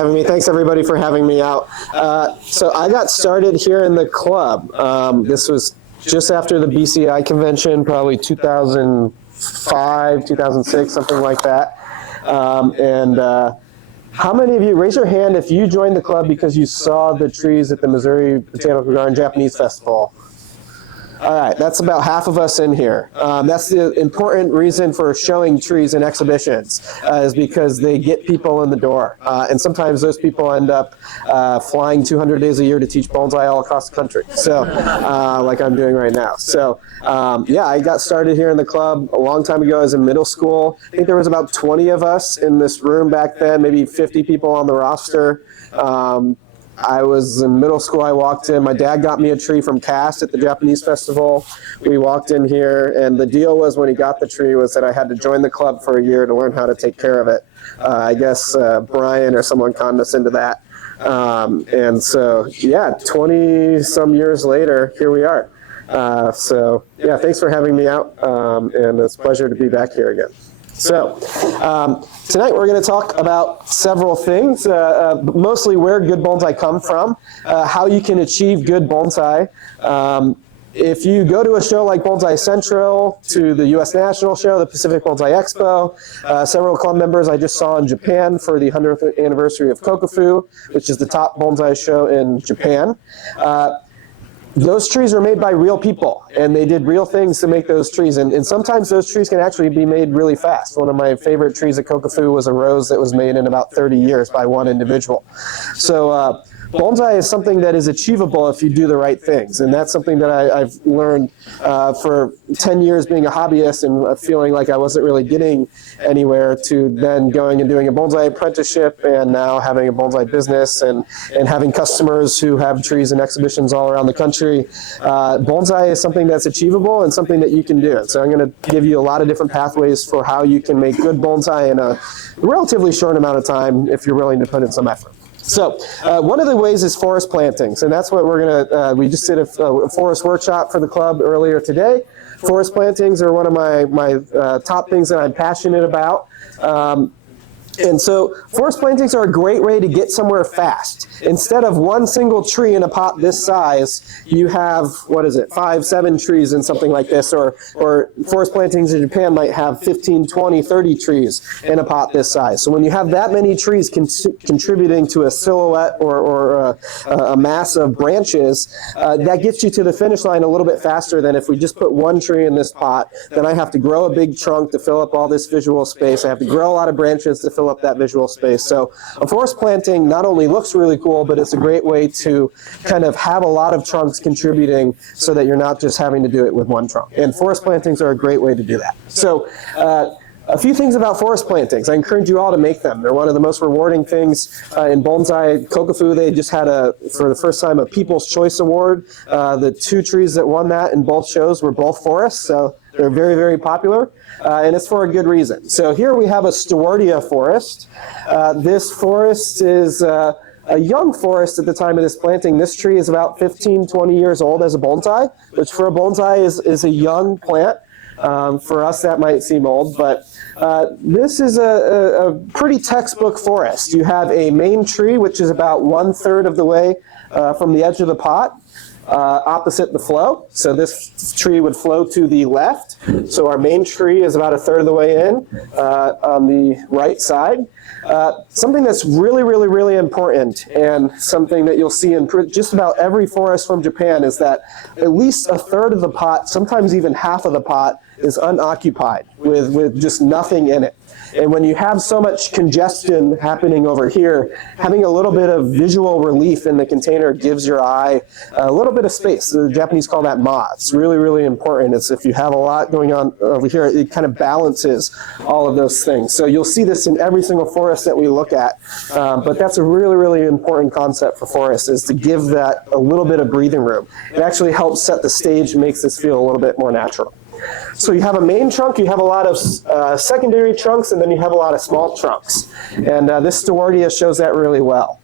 having me. Thanks everybody for having me out. So I got started here in the club. This was just after the BCI convention, probably 2005, 2006, something like that. How many of you, raise your hand if you joined the club because you saw the trees at the Missouri Botanical Garden Japanese Festival? All right, that's about half of us in here. That's the important reason for showing trees in exhibitions, is because they get people in the door. And sometimes those people end up flying 200 days a year to teach bonsai all across the country, so like I'm doing right now. So yeah, I got started here in the club a long time ago. I was in middle school. I think there was about 20 of us in this room back then, maybe 50 people on the roster. I was in middle school. I walked in. My dad got me a tree from Cast at the Japanese festival. We walked in here, and the deal was when he got the tree was that I had to join the club for a year to learn how to take care of it. I guess Brian or someone conned us into that. And so, yeah, 20-some years later, here we are. So, yeah, thanks for having me out, and it's a pleasure to be back here again. So, tonight we're going to talk about several things, mostly where good bonsai come from, how you can achieve good bonsai. If you go to a show like Bonsai Central, to the U.S. National Show, the Pacific Bonsai Expo, several club members I just saw in Japan for the 100th anniversary of Kokofu, which is the top bonsai show in Japan. Those trees are made by real people, and they did real things to make those trees, and sometimes those trees can actually be made really fast. One of my favorite trees at Kokofu was a rose that was made in about 30 years by one individual. So bonsai is something that is achievable if you do the right things, and that's something that I've learned for 10 years being a hobbyist and feeling like I wasn't really getting anywhere, to then going and doing a bonsai apprenticeship and now having a bonsai business and having customers who have trees in exhibitions all around the country. Bonsai is something that's achievable and something that you can do. So I'm going to give you a lot of different pathways for how you can make good bonsai in a relatively short amount of time if you're willing to put in some effort. So one of the ways is forest plantings, and that's what we're going to, we just did a forest workshop for the club earlier today. Forest plantings are one of my top things that I'm passionate about. And so forest plantings are a great way to get somewhere fast. Instead of one single tree in a pot this size, you have, 5, 7 trees in something like this, or forest plantings in Japan might have 15, 20, 30 trees in a pot this size. So when you have that many trees contributing to a silhouette or a mass of branches, that gets you to the finish line a little bit faster than if we just put one tree in this pot. Then I have to grow a big trunk to fill up all this visual space. I have to grow a lot of branches to fill up that visual space. So a forest planting not only looks really cool, but it's a great way to kind of have a lot of trunks contributing so that you're not just having to do it with one trunk. And forest plantings are a great way to do that. So a few things about forest plantings. I encourage you all to make them. They're one of the most rewarding things in bonsai. Kokofu, they just had for the first time, a People's Choice Award. The 2 trees that won that in both shows were both forests, so they're very, very popular. And it's for a good reason. So here we have a Stewartia forest. This forest is a young forest at the time of this planting. This tree is about 15, 20 years old as a bonsai, which for a bonsai is a young plant. For us, that might seem old, but this is a pretty textbook forest. You have a main tree, which is about 1/3 of the way from the edge of the pot, opposite the flow. So this tree would flow to the left. So our main tree is about 1/3 of the way in on the right side. Something that's really, really, really important, and something that you'll see in just about every forest from Japan, is that at least 1/3 of the pot, sometimes even half of the pot, is unoccupied with just nothing in it. And when you have so much congestion happening over here, having a little bit of visual relief in the container gives your eye a little bit of space. The Japanese call that ma. It's really, really important. It's if you have a lot going on over here, it kind of balances all of those things. So you'll see this in every single forest that we look at. But that's a really, really important concept for forests, is to give that a little bit of breathing room. It actually helps set the stage, makes this feel a little bit more natural. So you have a main trunk, you have a lot of secondary trunks, and then you have a lot of small trunks. And this Stewartia shows that really well.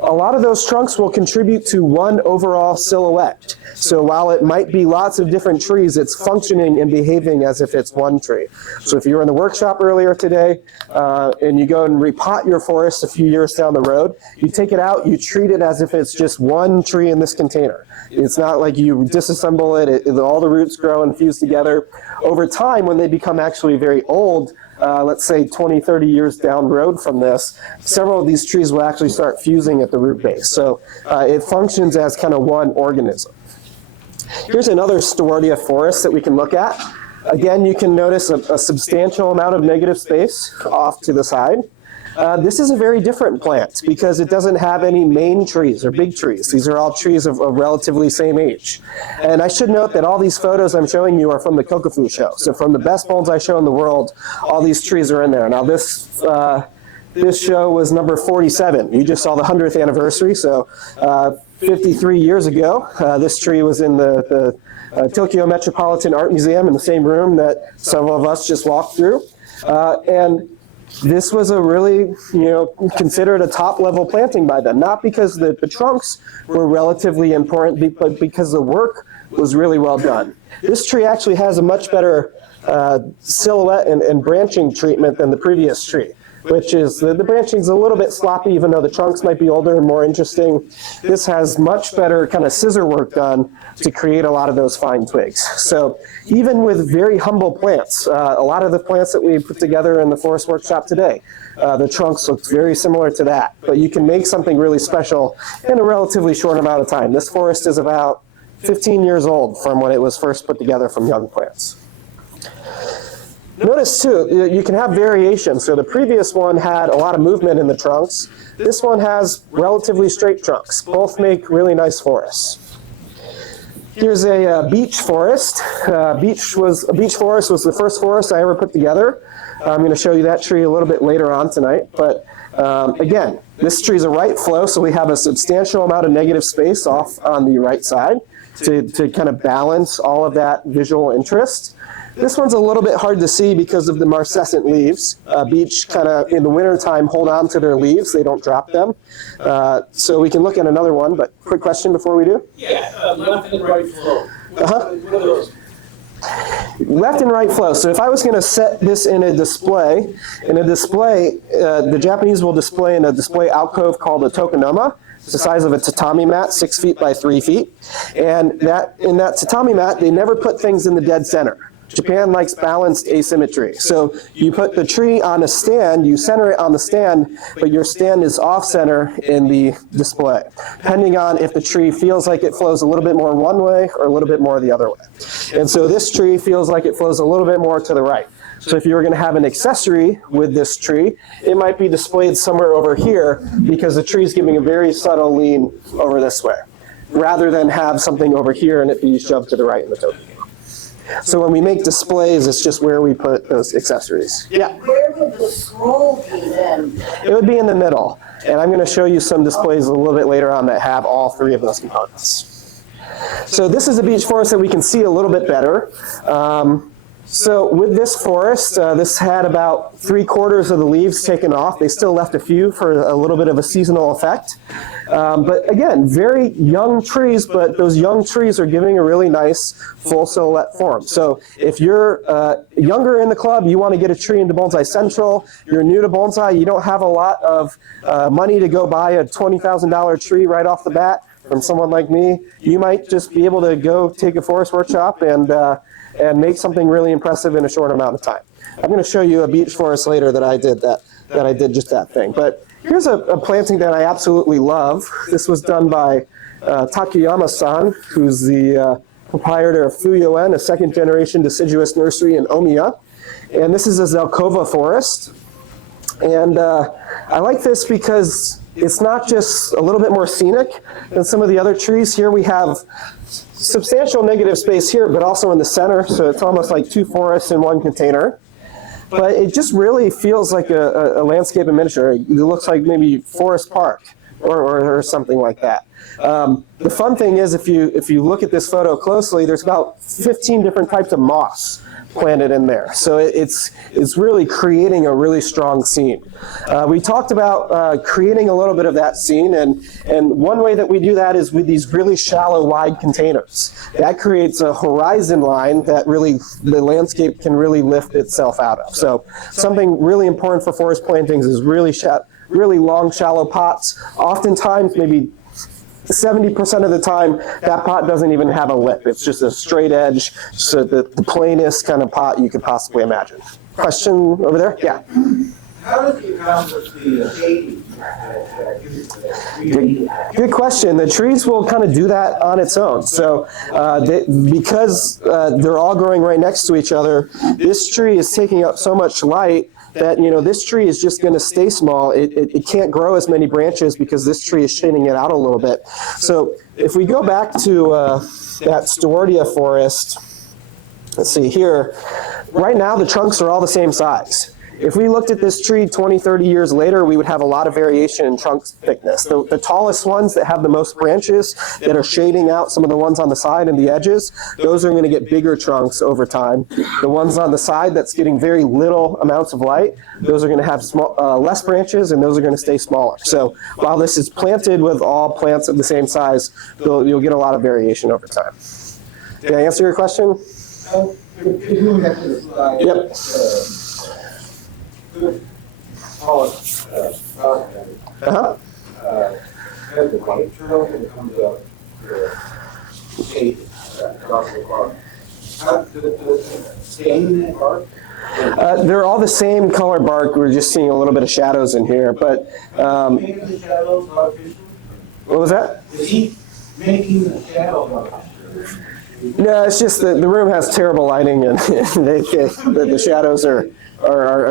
a lot of those trunks will contribute to one overall silhouette. So while it might be lots of different trees, it's functioning and behaving as if it's one tree. So if you were in the workshop earlier today and you go and repot your forest a few years down the road, you take it out, you treat it as if it's just one tree in this container. It's not like you disassemble it, all the roots grow and fuse together. Over time, when they become actually very old, let's say 20, 30 years down the road from this, several of these trees will actually start fusing at the root base. So it functions as kind of one organism. Here's another Stewartia forest that we can look at. Again, you can notice a substantial amount of negative space off to the side. This is a very different plant because it doesn't have any main trees or big trees. These are all trees of relatively same age. And I should note that all these photos I'm showing you are from the Kokofu show. So from the best bonsai show in the world, all these trees are in there. Now this show was number 47. You just saw the 100th anniversary, so 53 years ago, this tree was in the Tokyo Metropolitan Art Museum in the same room that some of us just walked through. And this was a really, considered a top-level planting by them, not because the trunks were relatively important, but because the work was really well done. This tree actually has a much better silhouette and branching treatment than the previous tree, which is the branching's a little bit sloppy, even though the trunks might be older and more interesting. This has much better kind of scissor work done to create a lot of those fine twigs. So even with very humble plants, a lot of the plants that we put together in the forest workshop today, the trunks look very similar to that. But you can make something really special in a relatively short amount of time. This forest is about 15 years old from when it was first put together from young plants. Notice too, you can have variation. So the previous one had a lot of movement in the trunks. This one has relatively straight trunks. Both make really nice forests. Here's a beech forest. Beech forest was the first forest I ever put together. I'm going to show you that tree a little bit later on tonight. But again, this tree is a right flow, so we have a substantial amount of negative space off on the right side to kind of balance all of that visual interest. This one's a little bit hard to see because of the marcescent leaves. Beech kind of, in the wintertime, hold on to their leaves. They don't drop them. So we can look at another one, but quick question before we do? Yeah, left and right flow. What are those? Left and right flow. So if I was going to set this in a display, the Japanese will display in a display alcove called a tokonoma. It's the size of a tatami mat, 6 feet by 3 feet. And in that tatami mat, they never put things in the dead center. Japan likes balanced asymmetry. So you put the tree on a stand, you center it on the stand, but your stand is off-center in the display, depending on if the tree feels like it flows a little bit more one way or a little bit more the other way. And so this tree feels like it flows a little bit more to the right. So if you were going to have an accessory with this tree, it might be displayed somewhere over here because the tree is giving a very subtle lean over this way, rather than have something over here and it be shoved to the right in the token. So when we make displays, it's just where we put those accessories. Yeah? Where would the scroll be then? It would be in the middle. And I'm going to show you some displays a little bit later on that have all three of those components. So this is a beech forest that we can see a little bit better. So with this forest, this had about 3/4 of the leaves taken off. They still left a few for a little bit of a seasonal effect. But again, very young trees, but those young trees are giving a really nice full silhouette form. So if you're younger in the club, you want to get a tree into Bonsai Central, you're new to bonsai, you don't have a lot of money to go buy a $20,000 tree right off the bat from someone like me, you might just be able to go take a forest workshop and make something really impressive in a short amount of time. I'm going to show you a beech forest later that I did just that thing. But here's a planting that I absolutely love. This was done by Takayama-san, who's the proprietor of Fuyoen, a second-generation deciduous nursery in Omiya. And this is a Zelkova forest. And I like this because it's not just a little bit more scenic than some of the other trees. Here we have substantial negative space here, but also in the center, so it's almost like two forests in one container. But it just really feels like a landscape in miniature. It looks like maybe Forest Park or something like that. The fun thing is, if you look at this photo closely, there's about 15 different types of moss planted in there. So it's really creating a really strong scene. We talked about creating a little bit of that scene, and one way that we do that is with these really shallow, wide containers. That creates a horizon line that really the landscape can really lift itself out of. So something really important for forest plantings is really long, shallow pots. Oftentimes, maybe 70% of the time, that pot doesn't even have a lip. It's just a straight edge, so the plainest kind of pot you could possibly imagine. Question over there? Yeah. How does it accomplish the shading? Good question. The trees will kind of do that on its own. So because they're all growing right next to each other, this tree is taking up so much light that, this tree is just going to stay small. It can't grow as many branches because this tree is shading it out a little bit. So if we go back to that Stewardia forest, let's see here, right now the trunks are all the same size. If we looked at this tree 20, 30 years later, we would have a lot of variation in trunk thickness. The tallest ones that have the most branches that are shading out some of the ones on the side and the edges, those are going to get bigger trunks over time. The ones on the side that's getting very little amounts of light, those are going to have less branches, and those are going to stay smaller. So while this is planted with all plants of the same size, you'll get a lot of variation over time. Did I answer your question? Yep. Uh-huh. Has the white trail that comes up across the park. How does it stain that bark? They're all the same color bark. We're just seeing a little bit of shadows in here, but Making the shadows artificial? what was that? Is he making the shadows artificial? No, it's just that the room has terrible lighting, and the shadows are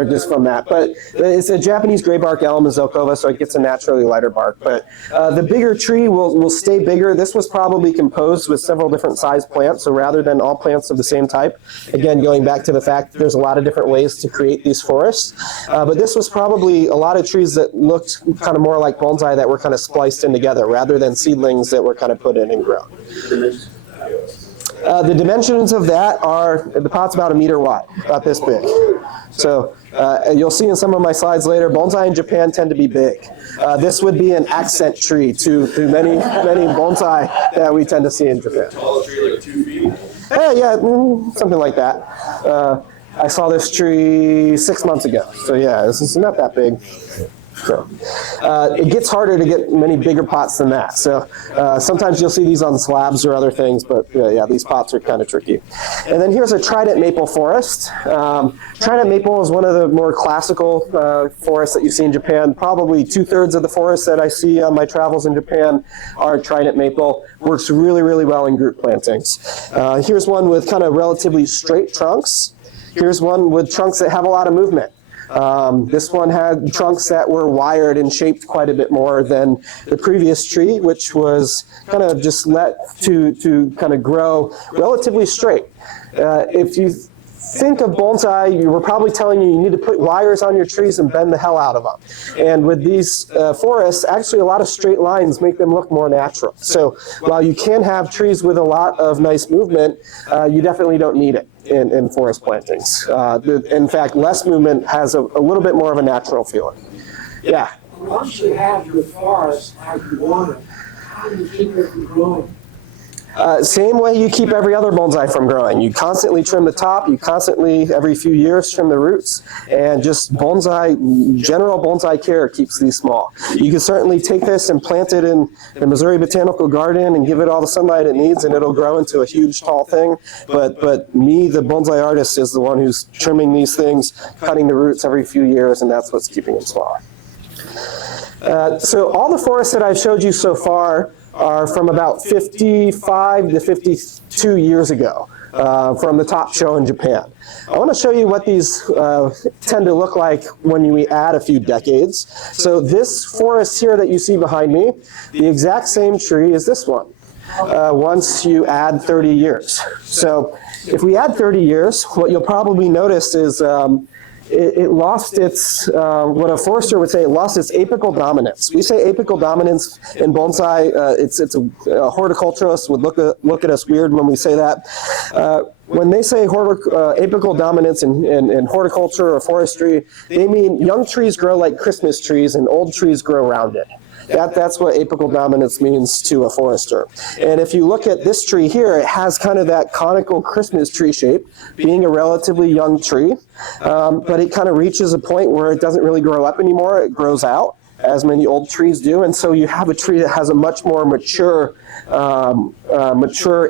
just from that. But it's a Japanese gray bark elm in Zelkova, so it gets a naturally lighter bark. But the bigger tree will stay bigger. This was probably composed with several different size plants, so rather than all plants of the same type, again, going back to the fact that there's a lot of different ways to create these forests. But this was probably a lot of trees that looked kind of more like bonsai that were kind of spliced in together, rather than seedlings that were kind of put in and grown. The dimensions of that are, the pot's about 1 meter wide, about this big. So you'll see in some of my slides later, bonsai in Japan tend to be big. This would be an accent tree to many bonsai that we tend to see in Japan. Tallest tree, like 2 feet? Yeah, something like that. I saw this tree 6 months ago, so yeah, this is not that big. So it gets harder to get many bigger pots than that. So sometimes you'll see these on slabs or other things, but yeah, these pots are kind of tricky. And then here's a trident maple forest. Trident maple is one of the more classical forests that you see in Japan. Probably 2/3 of the forests that I see on my travels in Japan are trident maple. Works really, really well in group plantings. Here's one with kind of relatively straight trunks. Here's one with trunks that have a lot of movement. This one had trunks that were wired and shaped quite a bit more than the previous tree, which was kind of just let to kind of grow relatively straight. If you think of bonsai, you were probably telling you need to put wires on your trees and bend the hell out of them. And with these forests, actually a lot of straight lines make them look more natural. So while you can have trees with a lot of nice movement, you definitely don't need it in forest plantings. In fact, less movement has a little bit more of a natural feeling. Yeah? Once you have your forest like you want it, how do you keep it from growing? Same way you keep every other bonsai from growing. You constantly trim the top, you constantly, every few years, trim the roots, and just general bonsai care keeps these small. You can certainly take this and plant it in the Missouri Botanical Garden and give it all the sunlight it needs, and it'll grow into a huge, tall thing. But me, the bonsai artist, is the one who's trimming these things, cutting the roots every few years, and that's what's keeping them small. So all the forests that I've showed you so far are from about 55 to 52 years ago, from the top show in Japan. I want to show you what these tend to look like when we add a few decades. So this forest here that you see behind me, the exact same tree as this one, once you add 30 years. So if we add 30 years, what you'll probably notice is it lost its, what a forester would say, it lost its apical dominance. We say apical dominance in bonsai. It's a horticulturalist would look at us weird when we say that. when they say apical dominance in horticulture or forestry, they mean young trees grow like Christmas trees and old trees grow rounded. That's what apical dominance means to a forester. And if you look at this tree here, it has kind of that conical Christmas tree shape, being a relatively young tree, but it kind of reaches a point where it doesn't really grow up anymore. It grows out, as many old trees do, and so you have a tree that has a much more mature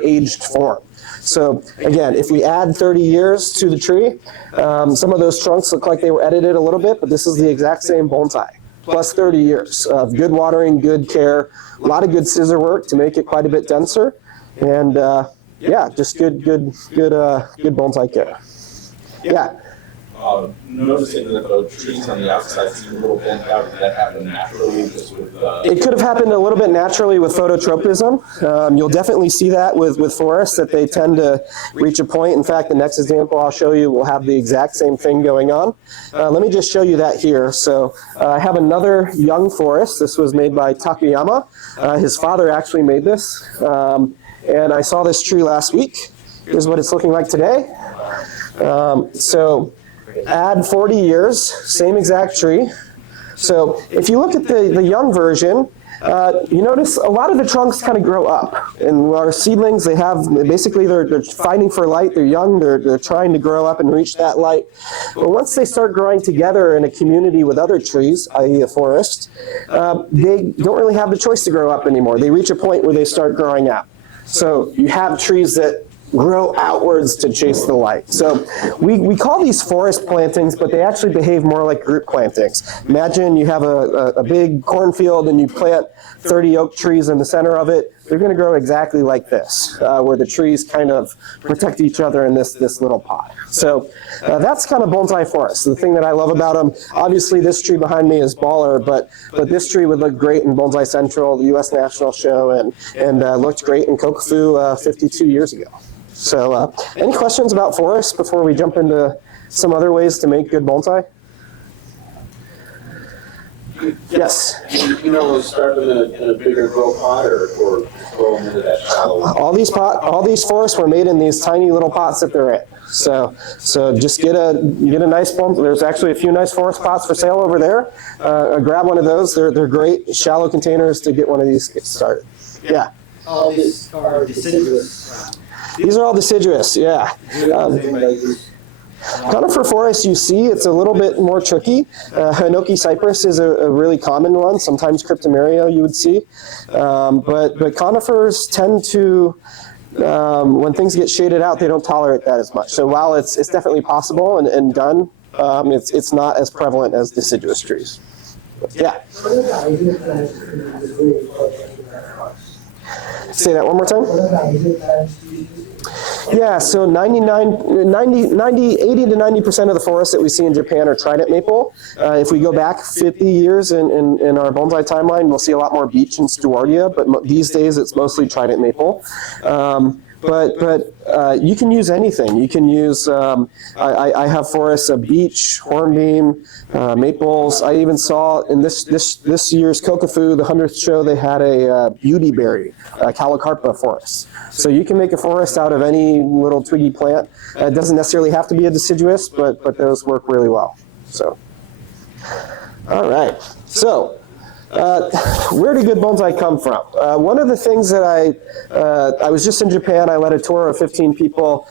aged form. So again, if we add 30 years to the tree, some of those trunks look like they were edited a little bit, but this is the exact same bonsai. Plus 30 years of good watering, good care, a lot of good scissor work to make it quite a bit denser, and yeah, just good bonsai care. Yeah. Noticing that the trees on the outside seem a little bent out, did that happen naturally? Just with, It could have happened a little bit naturally with phototropism. You'll definitely see that with forests, that they tend to reach a point. In fact, the next example I'll show you will have the exact same thing going on. Let me just show you that here. So I have another young forest. This was made by Takayama. His father actually made this. And I saw this tree last week. Here's what it's looking like today. So add 40 years, same exact tree. So if you look at the young version, you notice a lot of the trunks kind of grow up. And our seedlings, they're fighting for light, they're young, they're trying to grow up and reach that light. But once they start growing together in a community with other trees, i.e. a forest, they don't really have the choice to grow up anymore. They reach a point where they start growing out. So you have trees that grow outwards to chase the light. So we call these forest plantings, but they actually behave more like group plantings. Imagine you have a big cornfield and you plant 30 oak trees in the center of it. They're going to grow exactly like this, where the trees kind of protect each other in this little pot. So that's kind of bonsai forests. The thing that I love about them, obviously this tree behind me is baller, but this tree would look great in Bonsai Central, the U.S. National Show, and looked great in Kokofu 52 years ago. So any questions about forests before we jump into some other ways to make good bonsai? Yes? you know, start in a bigger grow pot or grow them into that shallow? All these forests were made in these tiny little pots that they're in. So just get a nice bonsai. There's actually a few nice forest pots for sale over there. Grab one of those. They're great shallow containers to get one of these started. Yeah. All these are deciduous. These are all deciduous, yeah. Conifer forest, you see, it's a little bit more tricky. Hinoki cypress is a really common one. Sometimes cryptomeria you would see. But conifers tend to, when things get shaded out, they don't tolerate that as much. So while it's definitely possible and done, it's not as prevalent as deciduous trees. Yeah. Say that one more time. Yeah, so 80 to 90% of the forests that we see in Japan are trident maple. If we go back 50 years in our bonsai timeline, we'll see a lot more beech and stewardia, but these days it's mostly trident maple. But you can use anything. You can use, I have forests of beech, hornbeam, maples. I even saw in this year's Kokofu, the 100th show, they had a beautyberry, Calocarpa forest. So you can make a forest out of any little twiggy plant. It doesn't necessarily have to be a deciduous, but those work really well. So, all right. So, where do good bonsai come from? One of the things that I was just in Japan. I led a tour of 15 people.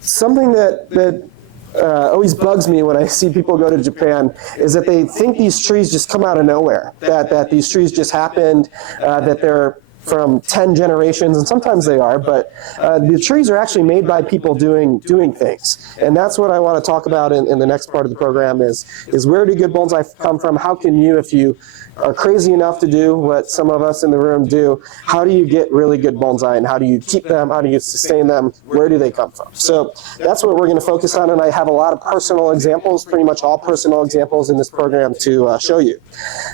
Something that always bugs me when I see people go to Japan is that they think these trees just come out of nowhere. That these trees just happened. That they're from 10 generations, and sometimes they are, but the trees are actually made by people doing things. And that's what I want to talk about in the next part of the program is where do good bonsai come from? How can you, if you are crazy enough to do what some of us in the room do, how do you get really good bonsai, and how do you keep them? How do you sustain them? Where do they come from? So that's what we're going to focus on, and I have a lot of personal examples, pretty much all personal examples in this program to show you.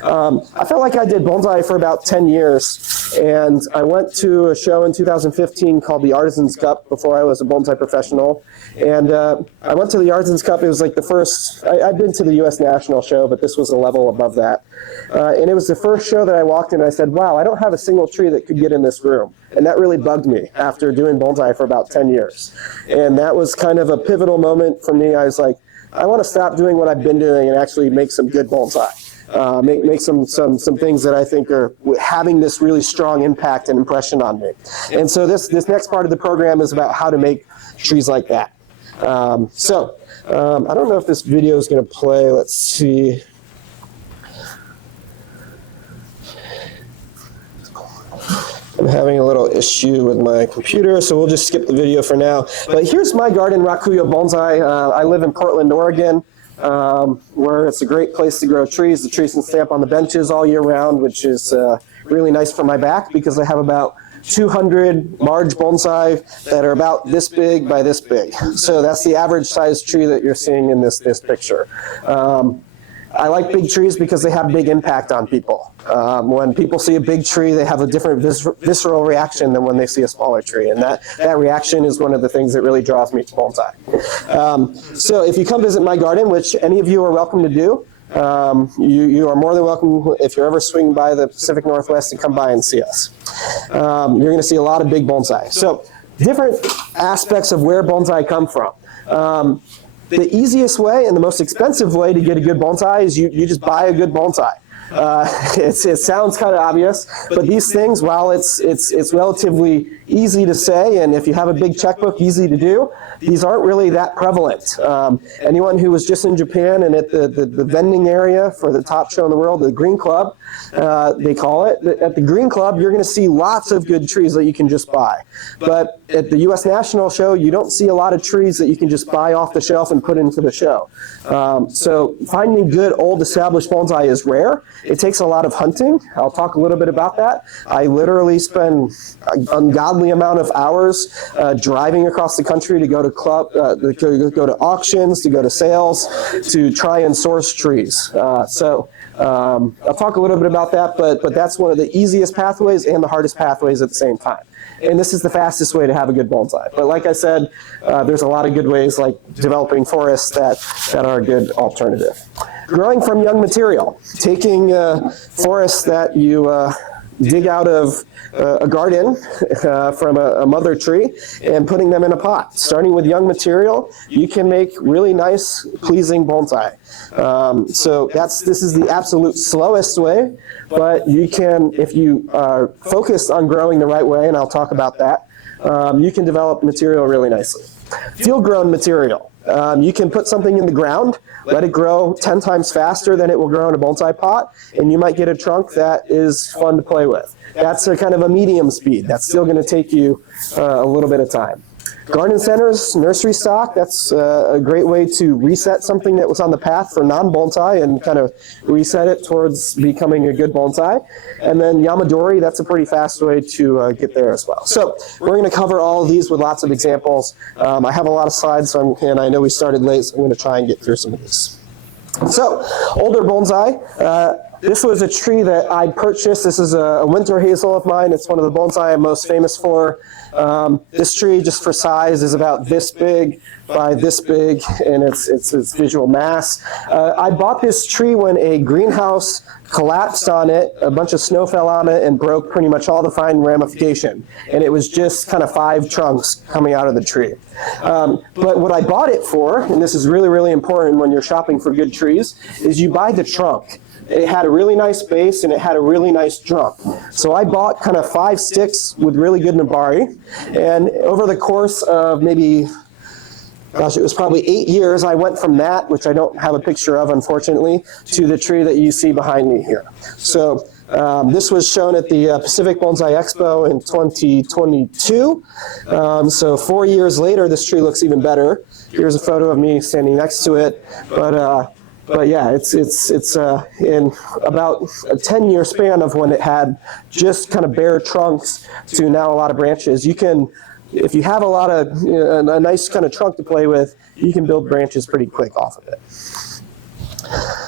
I felt like I did bonsai for about 10 years, And I went to a show in 2015 called the Artisans Cup before I was a bonsai professional. And I went to the Artisans Cup. It was like the first, I've been to the U.S. National show, but this was a level above that. And it was the first show that I walked in and I said, wow, I don't have a single tree that could get in this room. And that really bugged me after doing bonsai for about 10 years. And that was kind of a pivotal moment for me. I was like, I want to stop doing what I've been doing and actually make some good bonsai. Make some things that I think are having this really strong impact and impression on me. And so this next part of the program is about how to make trees like that. I don't know if this video is going to play. Let's see. I'm having a little issue with my computer, so we'll just skip the video for now. But here's my garden, Rakuyo Bonsai. I live in Portland, Oregon, where it's a great place to grow trees. The trees can stay up on the benches all year round, which is really nice for my back because I have about 200 large bonsai that are about this big by this big. So that's the average size tree that you're seeing in this picture. I like big trees because they have big impact on people. When people see a big tree, they have a different visceral reaction than when they see a smaller tree. And that reaction is one of the things that really draws me to bonsai. So if you come visit my garden, which any of you are welcome to do, you are more than welcome if you're ever swinging by the Pacific Northwest to come by and see us. You're going to see a lot of big bonsai. So different aspects of where bonsai come from. The easiest way and the most expensive way to get a good bonsai is you just buy a good bonsai. It sounds kind of obvious, but these things, while it's relatively easy to say, and if you have a big checkbook, easy to do, these aren't really that prevalent. Anyone who was just in Japan and at the vending area for the top show in the world, the Green Club, they call it. At the Green Club, you're going to see lots of good trees that you can just buy. But at the U.S. National Show, you don't see a lot of trees that you can just buy off the shelf and put into the show. So finding good old established bonsai is rare. It takes a lot of hunting. I'll talk a little bit about that. I literally spend an ungodly amount of hours driving across the country to go to go to auctions, to go to sales, to try and source trees. I'll talk a little bit about that, but that's one of the easiest pathways and the hardest pathways at the same time. And this is the fastest way to have a good bonsai. But like I said, there's a lot of good ways, like developing forests, that are a good alternative. Growing from young material, taking forests that you dig out of a garden from a mother tree and putting them in a pot. Starting with young material, you can make really nice, pleasing bonsai. So this is the absolute slowest way, but you can, if you are focused on growing the right way, and I'll talk about that, you can develop material really nicely. Field-grown material. You can put something in the ground, let it grow 10 times faster than it will grow in a bonsai pot, and you might get a trunk that is fun to play with. That's a kind of a medium speed. That's still going to take you a little bit of time. Garden centers, nursery stock, that's a great way to reset something that was on the path for non-bonsai and kind of reset it towards becoming a good bonsai. And then Yamadori, that's a pretty fast way to get there as well. So we're going to cover all of these with lots of examples. I have a lot of slides, and I know we started late, so I'm going to try and get through some of these. So, older bonsai. This was a tree that I purchased. This is a winter hazel of mine. It's one of the bonsai I'm most famous for. This tree, just for size, is about this big by this big in its visual mass. I bought this tree when a greenhouse collapsed on it, a bunch of snow fell on it and broke pretty much all the fine ramification. And it was just kind of 5 trunks coming out of the tree. But what I bought it for, and this is really, really important when you're shopping for good trees, is you buy the trunk. It had a really nice base and it had a really nice trunk. So I bought kind of 5 sticks with really good nabari, and over the course of maybe, gosh, it was probably 8 years, I went from that, which I don't have a picture of unfortunately, to the tree that you see behind me here. So this was shown at the Pacific Bonsai Expo in 2022. So 4 years later, this tree looks even better. Here's a photo of me standing next to it. But yeah, it's in about a 10-year span of when it had just kind of bare trunks to now a lot of branches. You can, if you have a lot of, a nice kind of trunk to play with, you can build branches pretty quick off of it.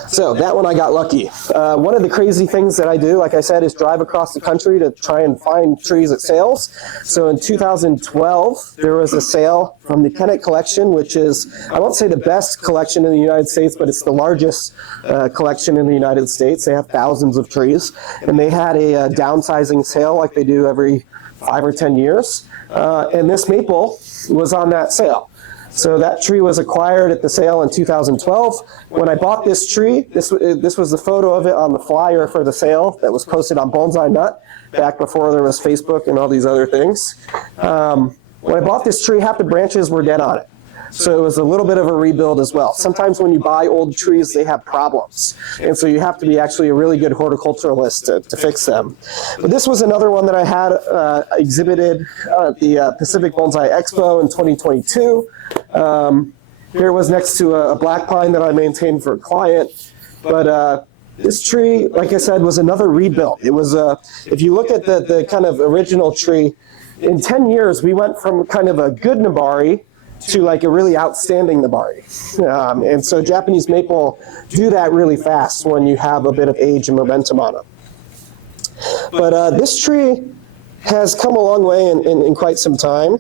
So that one I got lucky. One of the crazy things that I do, like I said, is drive across the country to try and find trees at sales. So in 2012, there was a sale from the Kennett Collection, which is, I won't say the best collection in the United States, but it's the largest collection in the United States. They have thousands of trees. And they had a downsizing sale like they do every 5 or 10 years. And this maple was on that sale. So that tree was acquired at the sale in 2012. When I bought this tree, this was the photo of it on the flyer for the sale that was posted on Bonsai Nut back before there was Facebook and all these other things. When I bought this tree, half the branches were dead on it. So it was a little bit of a rebuild as well. Sometimes when you buy old trees, they have problems. And so you have to be actually a really good horticulturalist to fix them. But this was another one that I had exhibited at the Pacific Bonsai Expo in 2022. Here was next to a black pine that I maintained for a client. But this tree, like I said, was another rebuild. It was, if you look at the kind of original tree, in 10 years, we went from kind of a good Nabari to like a really outstanding Nabari. And so Japanese maple do that really fast when you have a bit of age and momentum on them. But this tree has come a long way in quite some time.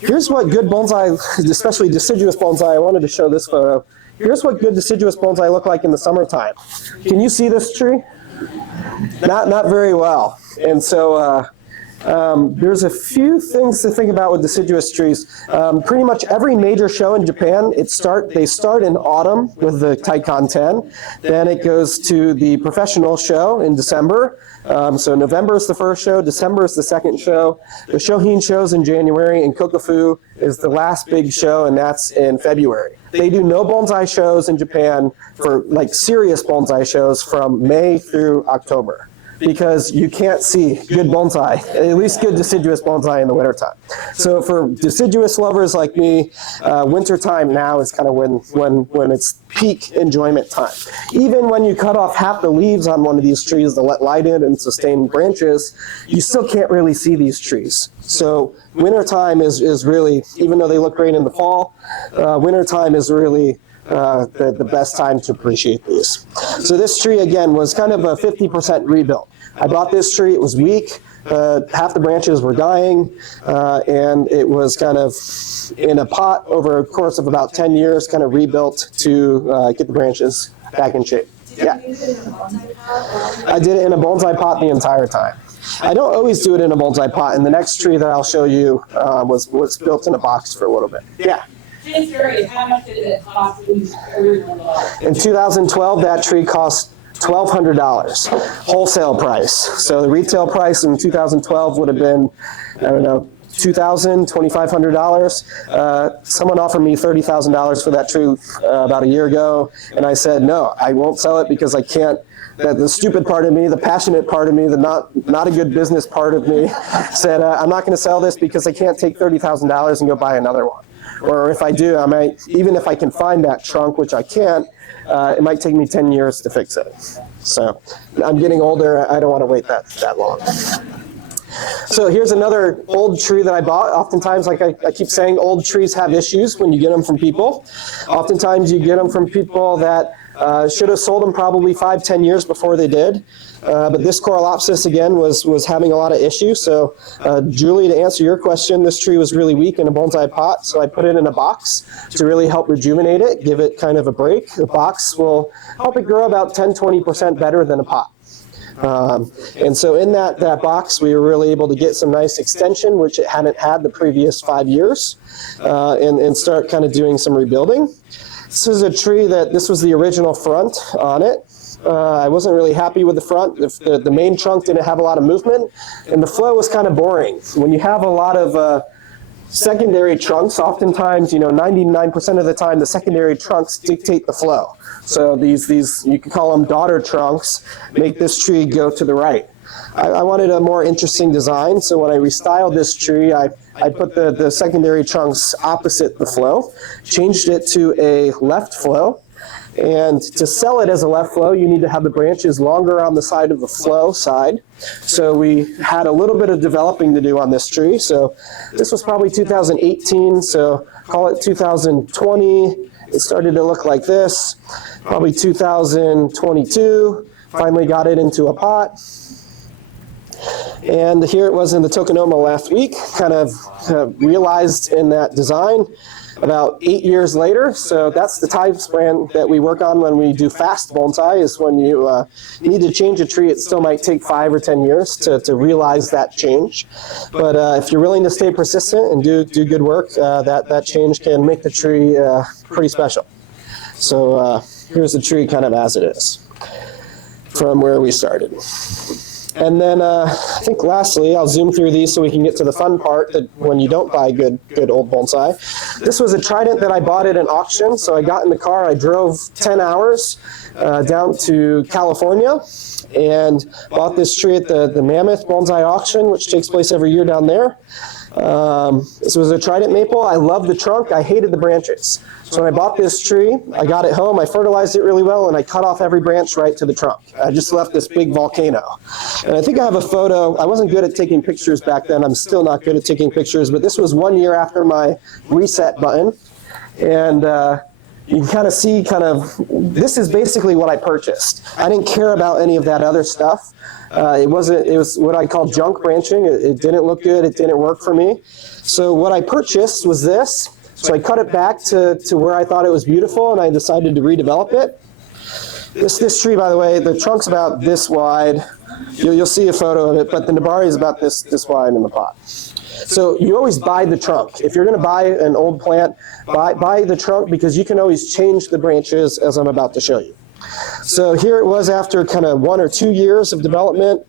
Here's what good bonsai, especially deciduous bonsai, I wanted to show this photo. Here's what good deciduous bonsai look like in the summertime. Can you see this tree? Not very well. And so there's a few things to think about with deciduous trees. Pretty much every major show in Japan, they start in autumn with the Taikon 10. Then it goes to the professional show in December. So November is the first show, December is the second show. The Shohin show's in January, and Kokofu is the last big show, and that's in February. They do no bonsai shows in Japan for like serious bonsai shows from May through October, because you can't see good bonsai, at least good deciduous bonsai in the wintertime. So for deciduous lovers like me, wintertime now is kind of when it's peak enjoyment time. Even when you cut off half the leaves on one of these trees to let light in and sustain branches, you still can't really see these trees. So wintertime is really, even though they look great in the fall, wintertime is really the best time to appreciate these. So this tree, again, was kind of a 50% rebuild. I bought this tree, it was weak, half the branches were dying, and it was kind of in a pot over a course of about 10 years, kind of rebuilt to get the branches back in shape. Yeah. I did it in a bonsai pot the entire time. I don't always do it in a bonsai pot, and the next tree that I'll show you was built in a box for a little bit. Yeah. Just curious, how much did it cost when you originally bought it? In 2012, that tree cost $1,200, wholesale price. So the retail price in 2012 would have been, I don't know, $2,000, $2,500. Someone offered me $30,000 for that tree about a year ago, and I said, no, I won't sell it because I can't. The stupid part of me, the passionate part of me, the not a good business part of me said, I'm not going to sell this because I can't take $30,000 and go buy another one. Or if I do, I might, even if I can find that trunk, which I can't, it might take me 10 years to fix it. So I'm getting older, I don't want to wait that long. So here's another old tree that I bought. Oftentimes, like I keep saying, old trees have issues when you get them from people. Oftentimes you get them from people that should have sold them probably 5-10 years before they did. But this Coralopsis, again, was having a lot of issues. So Julie, to answer your question, this tree was really weak in a bonsai pot, so I put it in a box to really help rejuvenate it, give it kind of a break. The box will help it grow about 10-20% better than a pot. And so in that box, we were really able to get some nice extension, which it hadn't had the previous 5 years, and start kind of doing some rebuilding. This is a tree this was the original front on it. I wasn't really happy with the front. The main trunk didn't have a lot of movement, and the flow was kind of boring. When you have a lot of secondary trunks, oftentimes, 99% of the time, the secondary trunks dictate the flow. So these you can call them daughter trunks, make this tree go to the right. I wanted a more interesting design, so when I restyled this tree, I put the secondary trunks opposite the flow, changed it to a left flow, and to sell it as a left flow, you need to have the branches longer on the side of the flow side. So we had a little bit of developing to do on this tree. So this was probably 2018, so call it 2020. it started to look like this. Probably 2022, finally got it into a pot. And here it was in the tokonoma last week, kind of realized in that design about 8 years later. So that's the time span that we work on when we do fast bonsai, is when you need to change a tree. It still might take 5 or 10 years to realize that change. But if you're willing to stay persistent and do good work, that change can make the tree pretty special. So here's the tree kind of as it is from where we started. And then I think lastly, I'll zoom through these so we can get to the fun part, that when you don't buy good old bonsai. This was a trident that I bought at an auction. So I got in the car, I drove 10 hours down to California and bought this tree at the Mammoth Bonsai auction, which takes place every year down there. This was a trident maple. I love the trunk. I hated the branches. So when I bought this tree, I got it home, I fertilized it really well, and I cut off every branch right to the trunk. I just left this big volcano. And I think I have a photo. I wasn't good at taking pictures back then. I'm still not good at taking pictures, but this was 1 year after my reset button. And you can kind of see this is basically what I purchased. I didn't care about any of that other stuff. It was what I call junk branching. It didn't look good. It didn't work for me. So what I purchased was this. So I cut it back to where I thought it was beautiful, and I decided to redevelop it. This tree, by the way, the trunk's about this wide. You'll see a photo of it, but the nabari is about this wide in the pot. So you always buy the trunk. If you're going to buy an old plant, buy the trunk, because you can always change the branches, as I'm about to show you. So here it was after kind of 1 or 2 years of development.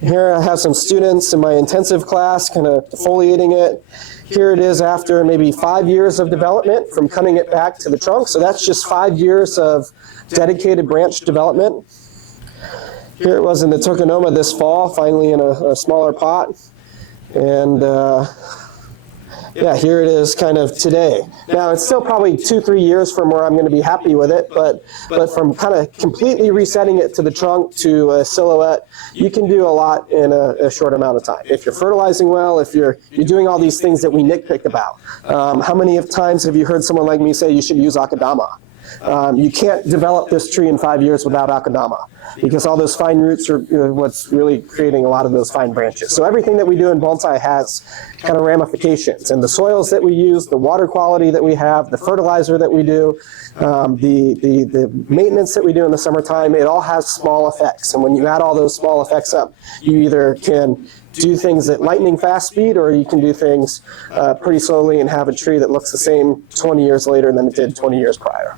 Here I have some students in my intensive class kind of defoliating it. Here it is after maybe 5 years of development from cutting it back to the trunk. So that's just 5 years of dedicated branch development. Here it was in the tokonoma this fall, finally in a smaller pot. And yeah, here it is kind of today. Now, it's still probably 2-3 years from where I'm going to be happy with it, but from kind of completely resetting it to the trunk to a silhouette, you can do a lot in a short amount of time. If you're fertilizing well, if you're doing all these things that we nitpick about. How many times have you heard someone like me say you should use akadama? You can't develop this tree in 5 years without akadama, because all those fine roots are what's really creating a lot of those fine branches. So everything that we do in bonsai has kind of ramifications, and the soils that we use, the water quality that we have, the fertilizer that we do, the maintenance that we do in the summertime, it all has small effects. And when you add all those small effects up, you either can do things at lightning fast speed, or you can do things pretty slowly and have a tree that looks the same 20 years later than it did 20 years prior.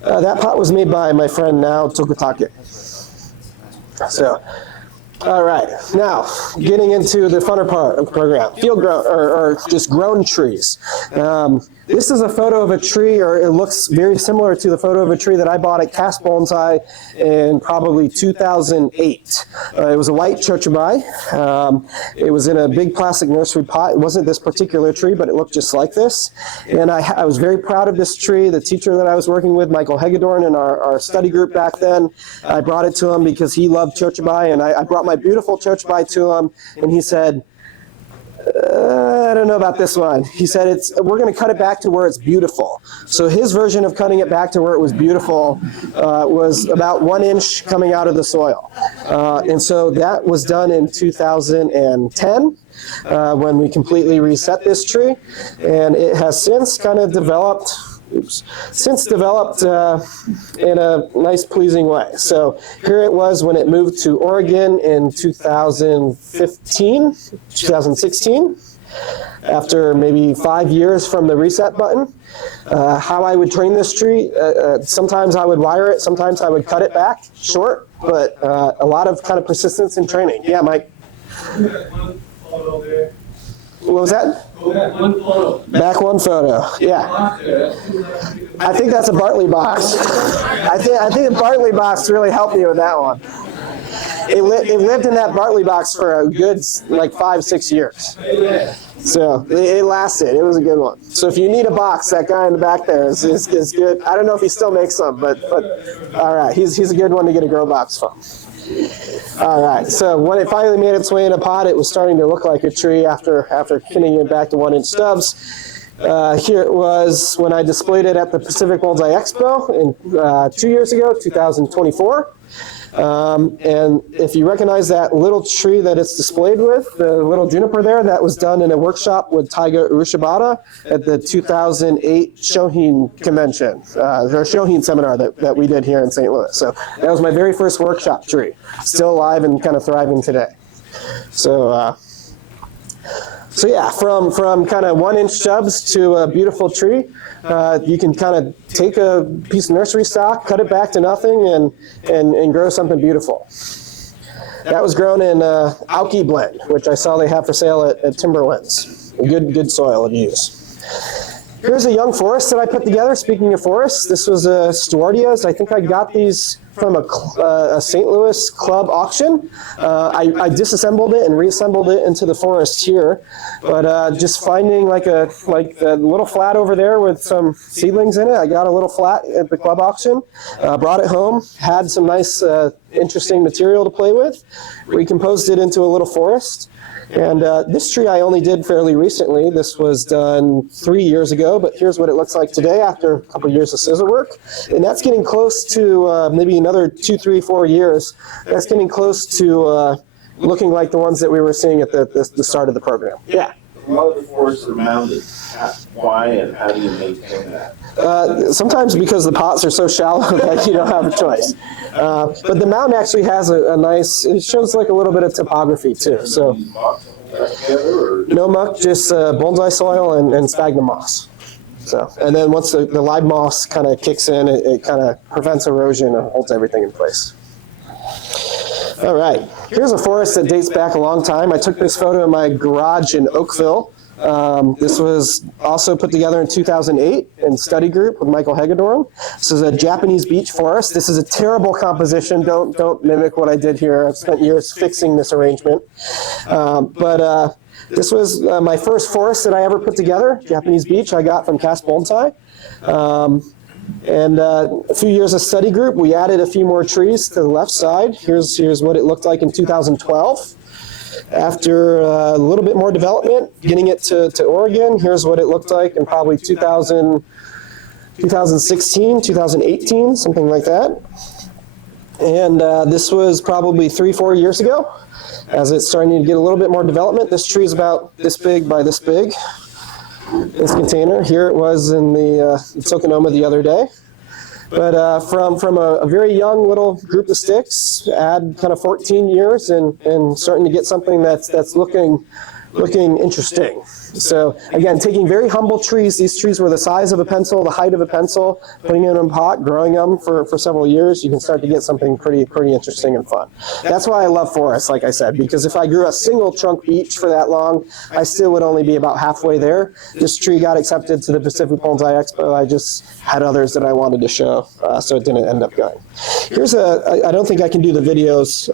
That pot was made by my friend now, Tokutake. So, all right, now getting into the funner part of the program, field grown, or just grown trees. This is a photo of a tree, or it looks very similar to the photo of a tree that I bought at Cast Bonsai in probably 2008. It was a white chochibai. It was in a big plastic nursery pot. It wasn't this particular tree, but it looked just like this. And I was very proud of this tree. The teacher that I was working with, Michael Hegedorn, in our study group back then, I brought it to him because he loved chochibai, and I brought my beautiful chochibai to him, and he said, I don't know about this one. He said, we're going to cut it back to where it's beautiful. So his version of cutting it back to where it was beautiful was about 1 inch coming out of the soil. And so that was done in 2010 when we completely reset this tree. And it has since kind of developed in a nice, pleasing way. So here it was when it moved to Oregon in 2016, after maybe 5 years from the reset button. How I would train this tree, sometimes I would wire it, sometimes I would cut it back short, but a lot of kind of persistence in training. Yeah, Mike? What was that? Back one photo. Yeah. I think that's a Bartley box. I think the Bartley box really helped me with that one. It lived in that Bartley box for a good 5-6 years. So it lasted. It was a good one. So if you need a box, that guy in the back there is good. I don't know if he still makes them, but all right, he's a good one to get a grow box from. All right, so when it finally made its way in a pot, it was starting to look like a tree after pinning it back to 1 inch stubs. Here was when I displayed it at the Pacific Bonsai Expo in 2 years ago, 2024. And if you recognize that little tree that it's displayed with, the little juniper there, that was done in a workshop with Taiga Urushibata at the 2008 Shohin convention, or Shohin seminar that we did here in St. Louis. So that was my very first workshop tree, still alive and kind of thriving today. So, so yeah, from kind of 1-inch stubs to a beautiful tree, you can kind of take a piece of nursery stock, cut it back to nothing, and grow something beautiful. That was grown in Alki blend, which I saw they have for sale at Timberlands. Good soil to use. Here's a young forest that I put together. Speaking of forests, this was a Stewardias. I think I got these from a St. Louis club auction. I disassembled it and reassembled it into the forest here. But just finding like a little flat over there with some seedlings in it. I got a little flat at the club auction, brought it home, had some nice interesting material to play with, recomposed it into a little forest. And this tree I only did fairly recently. This was done 3 years ago, but here's what it looks like today after a couple years of scissor work. And that's getting close to maybe another 2, 3, 4 years. That's getting close to looking like the ones that we were seeing at the start of the program. Yeah. A lot of the forests are mounded. Why and how do you maintain that? Sometimes because the pots are so shallow that you don't have a choice. But the mound actually has a nice, it shows like a little bit of topography too. So no muck, just bonsai soil and sphagnum moss. So, and then once the live moss kind of kicks in, it kind of prevents erosion and holds everything in place. All right, here's a forest that dates back a long time. I took this photo in my garage in Oakville. This was also put together in 2008 in study group with Michael Hagedorn. This is a Japanese beech forest. This is a terrible composition. Don't mimic what I did here. I've spent years fixing this arrangement. But this was my first forest that I ever put together, Japanese beech I got from Cast Bonsai. And a few years of study group, we added a few more trees to the left side. Here's what it looked like in 2012. After a little bit more development, getting it to Oregon, here's what it looked like in probably 2016, 2018, something like that. And this was probably 3, 4 years ago. As it's starting to get a little bit more development, this tree is about this big by this big. This container. Here it was in the Tokonoma the other day. But from a very young little group of sticks, add kind of 14 years and starting to get something that's looking interesting. So again, taking very humble trees. These trees were the size of a pencil, the height of a pencil, putting them in a pot, growing them for several years, you can start to get something pretty interesting and fun. That's why I love forests, like I said, because if I grew a single trunk beech for that long, I still would only be about halfway there. This tree got accepted to the Pacific Bonsai Expo. I just had others that I wanted to show, so it didn't end up going. Here's I don't think I can do the videos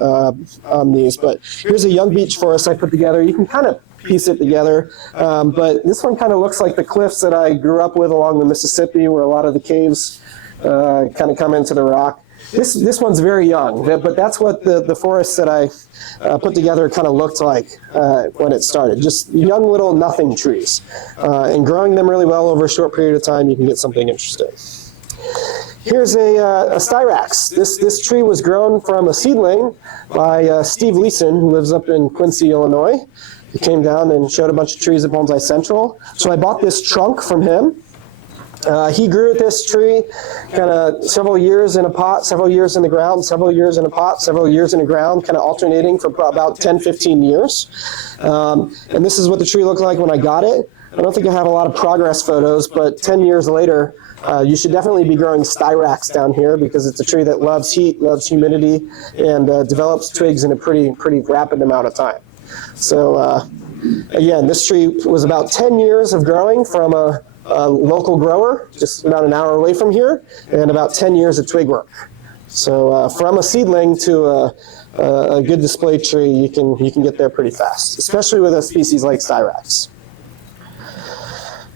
on these, but here's a young beech forest I put together. You can kind of piece it together, but this one kind of looks like the cliffs that I grew up with along the Mississippi, where a lot of the caves kind of come into the rock. This one's very young, but that's what the forest that I put together kind of looked like when it started. Just young little nothing trees, and growing them really well over a short period of time, you can get something interesting. Here's a styrax. This tree was grown from a seedling by Steve Leeson, who lives up in Quincy, Illinois. He came down and showed a bunch of trees at Bonsai Central. So I bought this trunk from him. He grew this tree kind of several years in a pot, several years in the ground, several years in a pot, several years in the ground, kind of alternating for about 10, 15 years. And this is what the tree looked like when I got it. I don't think I have a lot of progress photos, but 10 years later, you should definitely be growing styrax down here because it's a tree that loves heat, loves humidity, and develops twigs in a pretty rapid amount of time. So again, this tree was about 10 years of growing from a local grower, just about an hour away from here, and about 10 years of twig work. So from a seedling to a good display tree, you can get there pretty fast, especially with a species like styrax.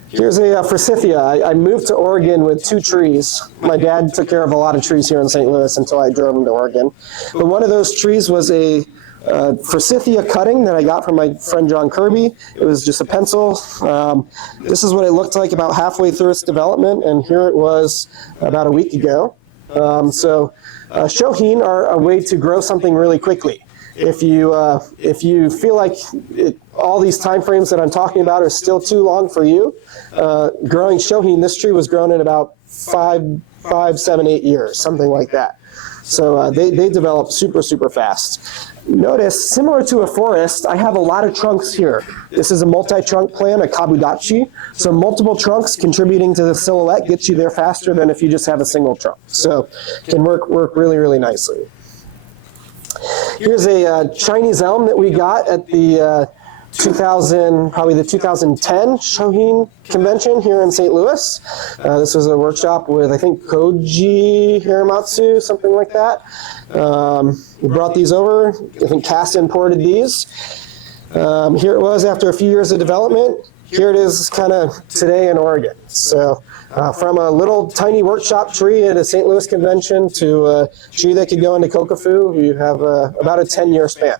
Here's a forsythia. I moved to Oregon with 2 trees. My dad took care of a lot of trees here in St. Louis until I drove him to Oregon. But one of those trees was a forsythia cutting that I got from my friend John Kirby. It was just a pencil. This is what it looked like about halfway through its development, and here it was about a week ago. Shohin are a way to grow something really quickly. If you feel like all these time frames that I'm talking about are still too long for you, growing shohin, this tree was grown in about 5, 7, 8 years, something like that. So they develop super, super fast. Notice, similar to a forest, I have a lot of trunks here. This is a multi-trunk plant, a kabudachi. So multiple trunks contributing to the silhouette gets you there faster than if you just have a single trunk. So it can work really, really nicely. Here's a Chinese elm that we got at the 2010 Shohin convention here in St. Louis. This was a workshop with, I think, Koji Hiramatsu, something like that. We brought these over. I think Cass imported these. Here it was after a few years of development. Here it is kind of today in Oregon. So from a little tiny workshop tree at a St. Louis convention to a tree that could go into Kokofu, you have about a 10-year span.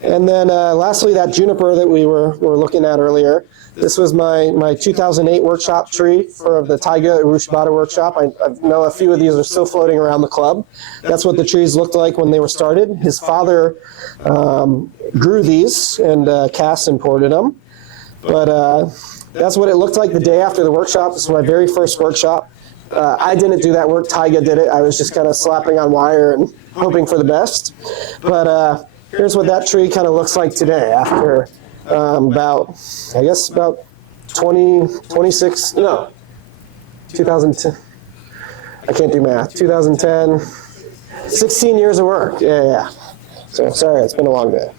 And then lastly, that juniper that we were looking at earlier. This was my 2008 workshop tree for the Taiga Urushibata workshop. I know a few of these are still floating around the club. That's what the trees looked like when they were started. His father grew these, and Cass imported them. But that's what it looked like the day after the workshop. This was my very first workshop. I didn't do that work. Taiga did it. I was just kind of slapping on wire and hoping for the best. But here's what that tree kind of looks like today after about 2010. I can't do math. 2010, 16 years of work. Yeah. So sorry, it's been a long day.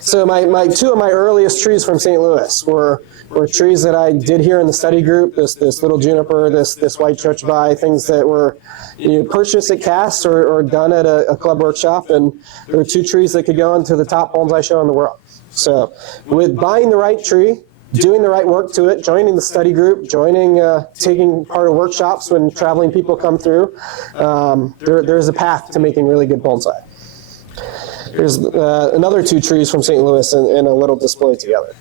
So my two of my earliest trees from St. Louis were trees that I did here in the study group. This little juniper, this white chochibai, things that were purchased at Cass or done at a club workshop, and there were two trees that could go into the top bonsai show in the world. So with buying the right tree, doing the right work to it, joining the study group, taking part of workshops when traveling people come through, there's a path to making really good bonsai. Here's another two trees from St. Louis in a little display together.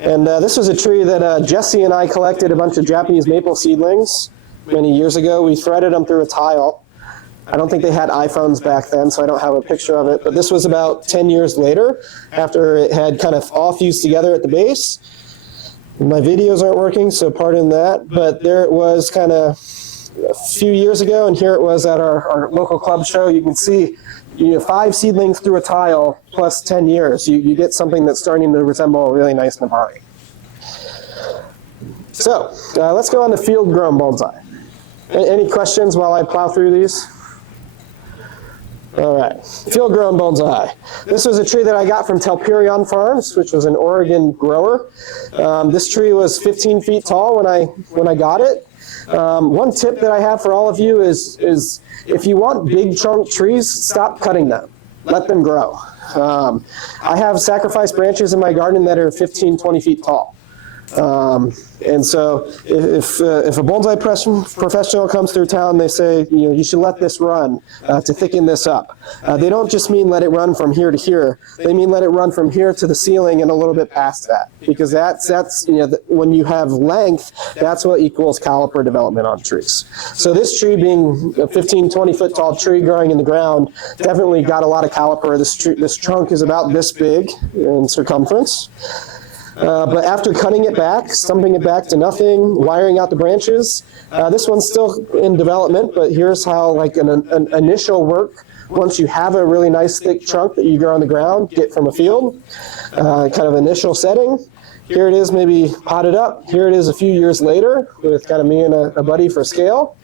And this was a tree that Jesse and I collected a bunch of Japanese maple seedlings many years ago. We threaded them through a tile. I don't think they had iPhones back then, so I don't have a picture of it. But this was about 10 years later, after it had kind of all fused together at the base. My videos aren't working, so pardon that. But there it was kind of a few years ago, and here it was at our local club show. You can see 5 seedlings through a tile plus 10 years. You get something that's starting to resemble a really nice Nabari. So let's go on to field-grown bonsai. Any questions while I plow through these? All right, field-grown bonsai. This was a tree that I got from Telperion Farms, which was an Oregon grower. This tree was 15 feet tall when I got it. One tip that I have for all of you is if you want big trunk trees, stop cutting them. Let them grow. I have sacrifice branches in my garden that are 15, 20 feet tall. And so if a bonsai professional comes through town, they say, you should let this run to thicken this up. They don't just mean let it run from here to here. They mean let it run from here to the ceiling and a little bit past that. Because that's when you have length, that's what equals caliper development on trees. So this tree being a 15, 20 foot tall tree growing in the ground definitely got a lot of caliper. This trunk is about this big in circumference. But after cutting it back, stumping it back to nothing, wiring out the branches, this one's still in development, but here's how like an initial work, once you have a really nice thick trunk that you grow on the ground, get from a field, kind of initial setting. Here it is maybe potted up. Here it is a few years later with kind of me and a buddy for scale.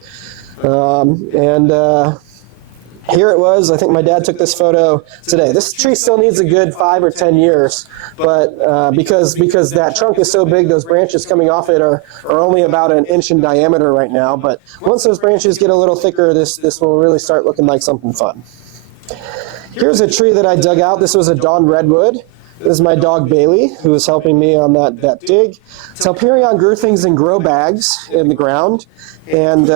Here it was. I think my dad took this photo today. This tree still needs a good 5 or 10 years, but because that trunk is so big, those branches coming off it are only about 1 inch in diameter right now. But once those branches get a little thicker, this will really start looking like something fun. Here's a tree that I dug out. This was a Dawn Redwood. This is my dog Bailey, who was helping me on that dig. Telperion grew things in grow bags in the ground, and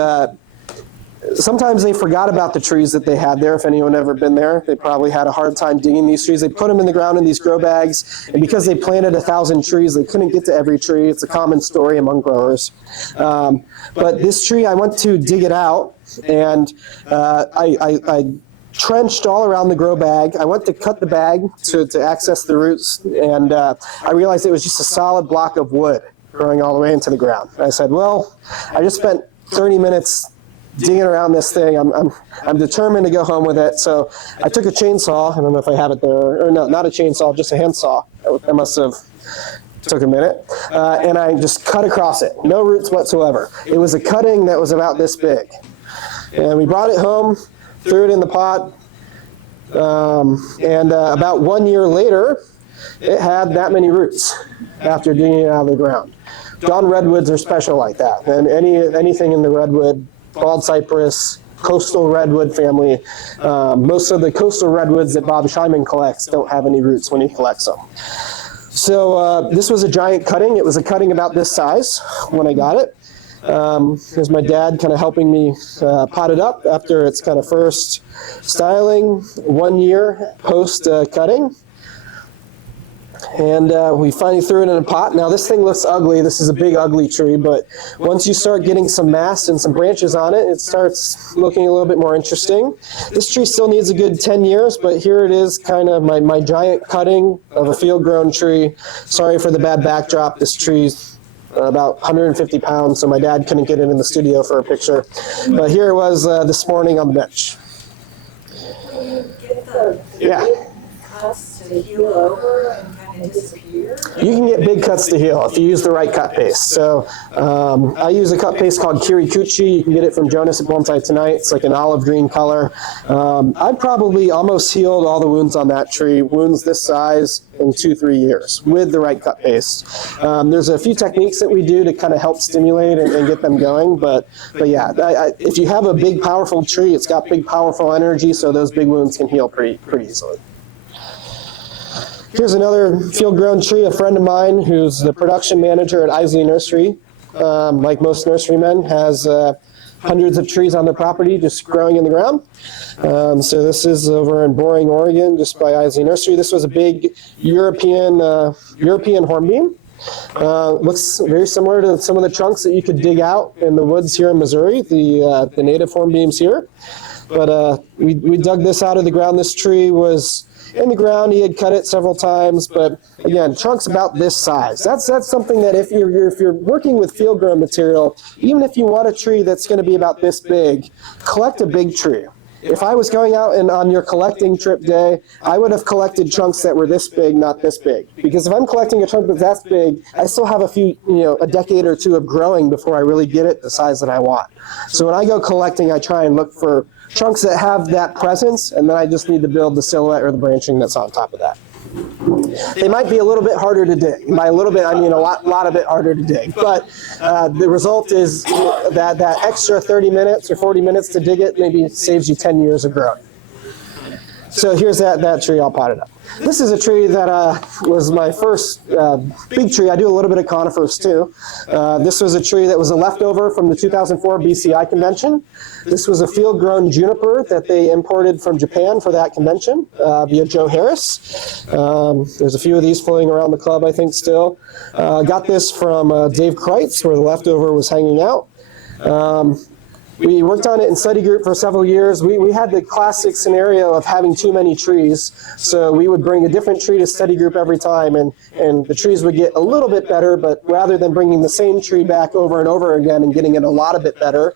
sometimes they forgot about the trees that they had there. If anyone ever been there, they probably had a hard time digging these trees. They put them in the ground in these grow bags, and because they planted 1,000 trees, they couldn't get to every tree. It's a common story among growers. But this tree, I went to dig it out, and I trenched all around the grow bag. I went to cut the bag to access the roots, and I realized it was just a solid block of wood growing all the way into the ground. And I said, well, I just spent 30 minutes digging around this thing. I'm determined to go home with it. So I took a chainsaw. I don't know if I have it there, or no, not a chainsaw, just a handsaw. I must have took a minute, and I just cut across it. No roots whatsoever. It was a cutting that was about this big. And we brought it home, threw it in the pot, and about 1 year later, it had that many roots after digging it out of the ground. Dawn redwoods are special like that, and anything in the redwood, bald cypress, coastal redwood family, most of the coastal redwoods that Bob Scheinman collects don't have any roots when he collects them. So this was a giant cutting. It was a cutting about this size when I got it. Here's my dad kind of helping me pot it up after its kind of first styling, 1 year post cutting. And we finally threw it in a pot. Now this thing looks ugly. This is a big ugly tree, but once you start getting some mass and some branches on it, it starts looking a little bit more interesting. This tree still needs a good 10 years, but here it is, kind of my giant cutting of a field-grown tree. Sorry for the bad backdrop. This tree's about 150 pounds, so my dad couldn't get it in the studio for a picture. But here it was this morning on the bench. Get the Yeah. cuts to heal over and kind of disappear? You can get big cuts to heal if you use the right cut paste. So I use a cut paste called Kirikuchi. You can get it from Jonas at Bonsai Tonight. It's like an olive green color. I've probably almost healed all the wounds on that tree, wounds this size, in 2-3 years with the right cut paste. There's a few techniques that we do to kind of help stimulate and get them going. But yeah, if you have a big, powerful tree, it's got big, powerful energy, so those big wounds can heal pretty easily. Here's another field-grown tree. A friend of mine who's the production manager at Isley Nursery, like most nurserymen, has hundreds of trees on their property just growing in the ground. So this is over in Boring, Oregon, just by Isley Nursery. This was a big European hornbeam. Looks very similar to some of the trunks that you could dig out in the woods here in Missouri, the native hornbeams here. But we dug this out of the ground. This tree was in the ground. He had cut it several times, but again, trunks about this size. That's something that if you're working with field grown material, even if you want a tree that's going to be about this big, collect a big tree. If I was going out and on your collecting trip day, I would have collected trunks that were this big, not this big. Because if I'm collecting a trunk that's big, I still have a decade or two of growing before I really get it the size that I want. So when I go collecting, I try and look for trunks that have that presence, and then I just need to build the silhouette or the branching that's on top of that. They might be a little bit harder to dig. By a little bit, I mean a lot of it harder to dig. But the result is that extra 30 minutes or 40 minutes to dig it maybe saves you 10 years of growing. So here's that tree all potted up. This is a tree that was my first big tree. I do a little bit of conifers too. This was a tree that was a leftover from the 2004 BCI convention. This was a field-grown juniper that they imported from Japan for that convention via Joe Harris. There's a few of these floating around the club, I think, still. Got this from Dave Kreitz, where the leftover was hanging out. We worked on it in study group for several years. We had the classic scenario of having too many trees, so we would bring a different tree to study group every time, and the trees would get a little bit better, but rather than bringing the same tree back over and over again and getting it a lot of bit better,